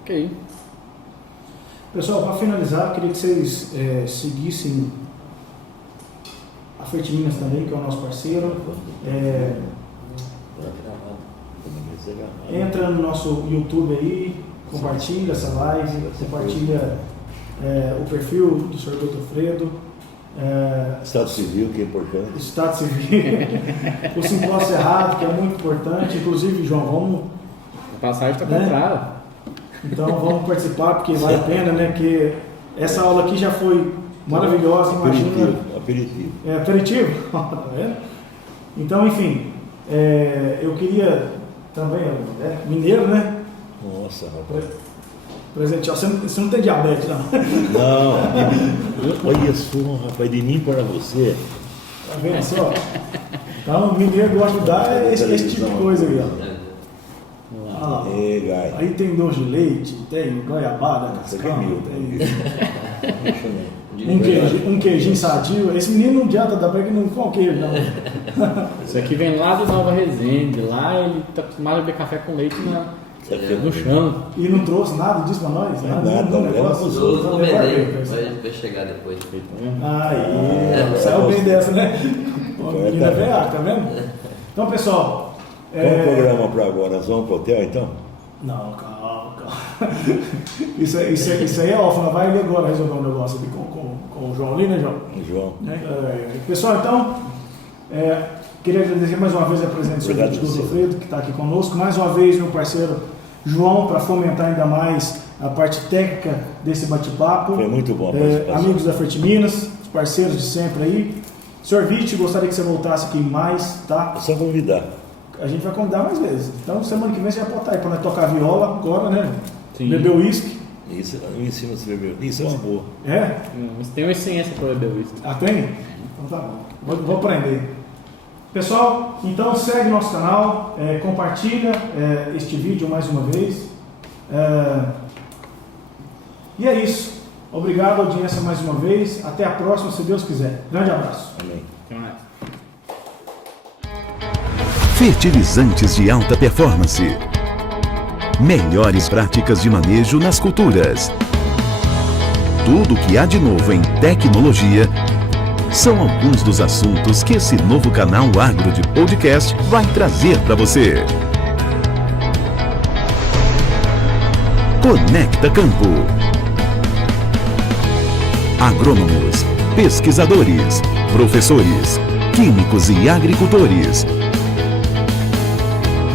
Ok. Pessoal, para finalizar, eu queria que vocês seguissem a Fertiminas também, que é o nosso parceiro. Entra no nosso YouTube aí, compartilha essa live, compartilha o perfil do Sr. Dr. Fredo. Estado civil, que é importante. Estado civil, o Simpósio Cerrado, que é muito importante. Inclusive, João, vamos. A passagem está comprada. Então vamos participar, porque vale a pena, né? Que essa aula aqui já foi maravilhosa, imagina. Aperitivo. Aperitivo? Tá vendo? Então, enfim, eu queria também, mineiro, né? Nossa, rapaz. Presentear. Você não tem diabetes, não? Não, olha só, rapaz, de mim para você. Tá vendo só? Então, o mineiro gosta de dar esse tipo de coisa aí, ó. Ah, aí tem doce de leite, tem goiabada, cascão, tem um queijinho sadio. Esse menino não adianta dar pra que não com queijo, não. Isso aqui vem lá de Nova Resende. Lá ele tá acostumado a beber café com leite no chão. E não trouxe nada disso pra nós? Nada, vai chegar depois. Aí, saiu bem dessa, né? Menina veia, tá vendo? Então, pessoal. Qual o programa para agora? Nós vamos pro hotel então? Não, calma. Isso aí é off, vai ali agora resolver um negócio aqui com o João ali, né, João? João. Pessoal, então, queria agradecer mais uma vez a presença do Dr. Fredo, que está aqui conosco. Mais uma vez, meu parceiro João, para fomentar ainda mais a parte técnica desse bate-papo. Foi muito bom a participação. Amigos da Fertiminas, os parceiros de sempre aí. Sr. Vitti, gostaria que você voltasse aqui mais, tá? É só convidar. A gente vai convidar mais vezes. Então, semana que vem você já pode estar aí para nós tocar viola agora, né? Sim. Beber uísque. Isso, eu ensino você a beber. Isso é uma boa. Mas tem uma ciência para beber uísque. Ah, tem? Então tá bom. Vou aprender. Pessoal, então segue nosso canal, compartilha este vídeo mais uma vez. E é isso. Obrigado, audiência, mais uma vez. Até a próxima, se Deus quiser. Grande abraço. Amém. Até mais. Fertilizantes de alta performance. Melhores práticas de manejo nas culturas. Tudo o que há de novo em tecnologia são alguns dos assuntos que esse novo canal Agro de Podcast vai trazer para você. Conecta Campo. Agrônomos, pesquisadores, professores, químicos e agricultores.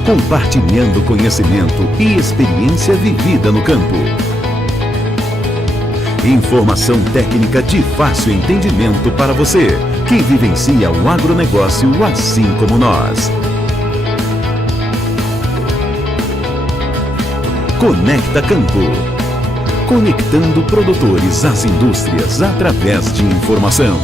Compartilhando conhecimento e experiência vivida no campo. Informação técnica de fácil entendimento para você, que vivencia o agronegócio assim como nós. Conecta Campo. Conectando produtores às indústrias através de informação.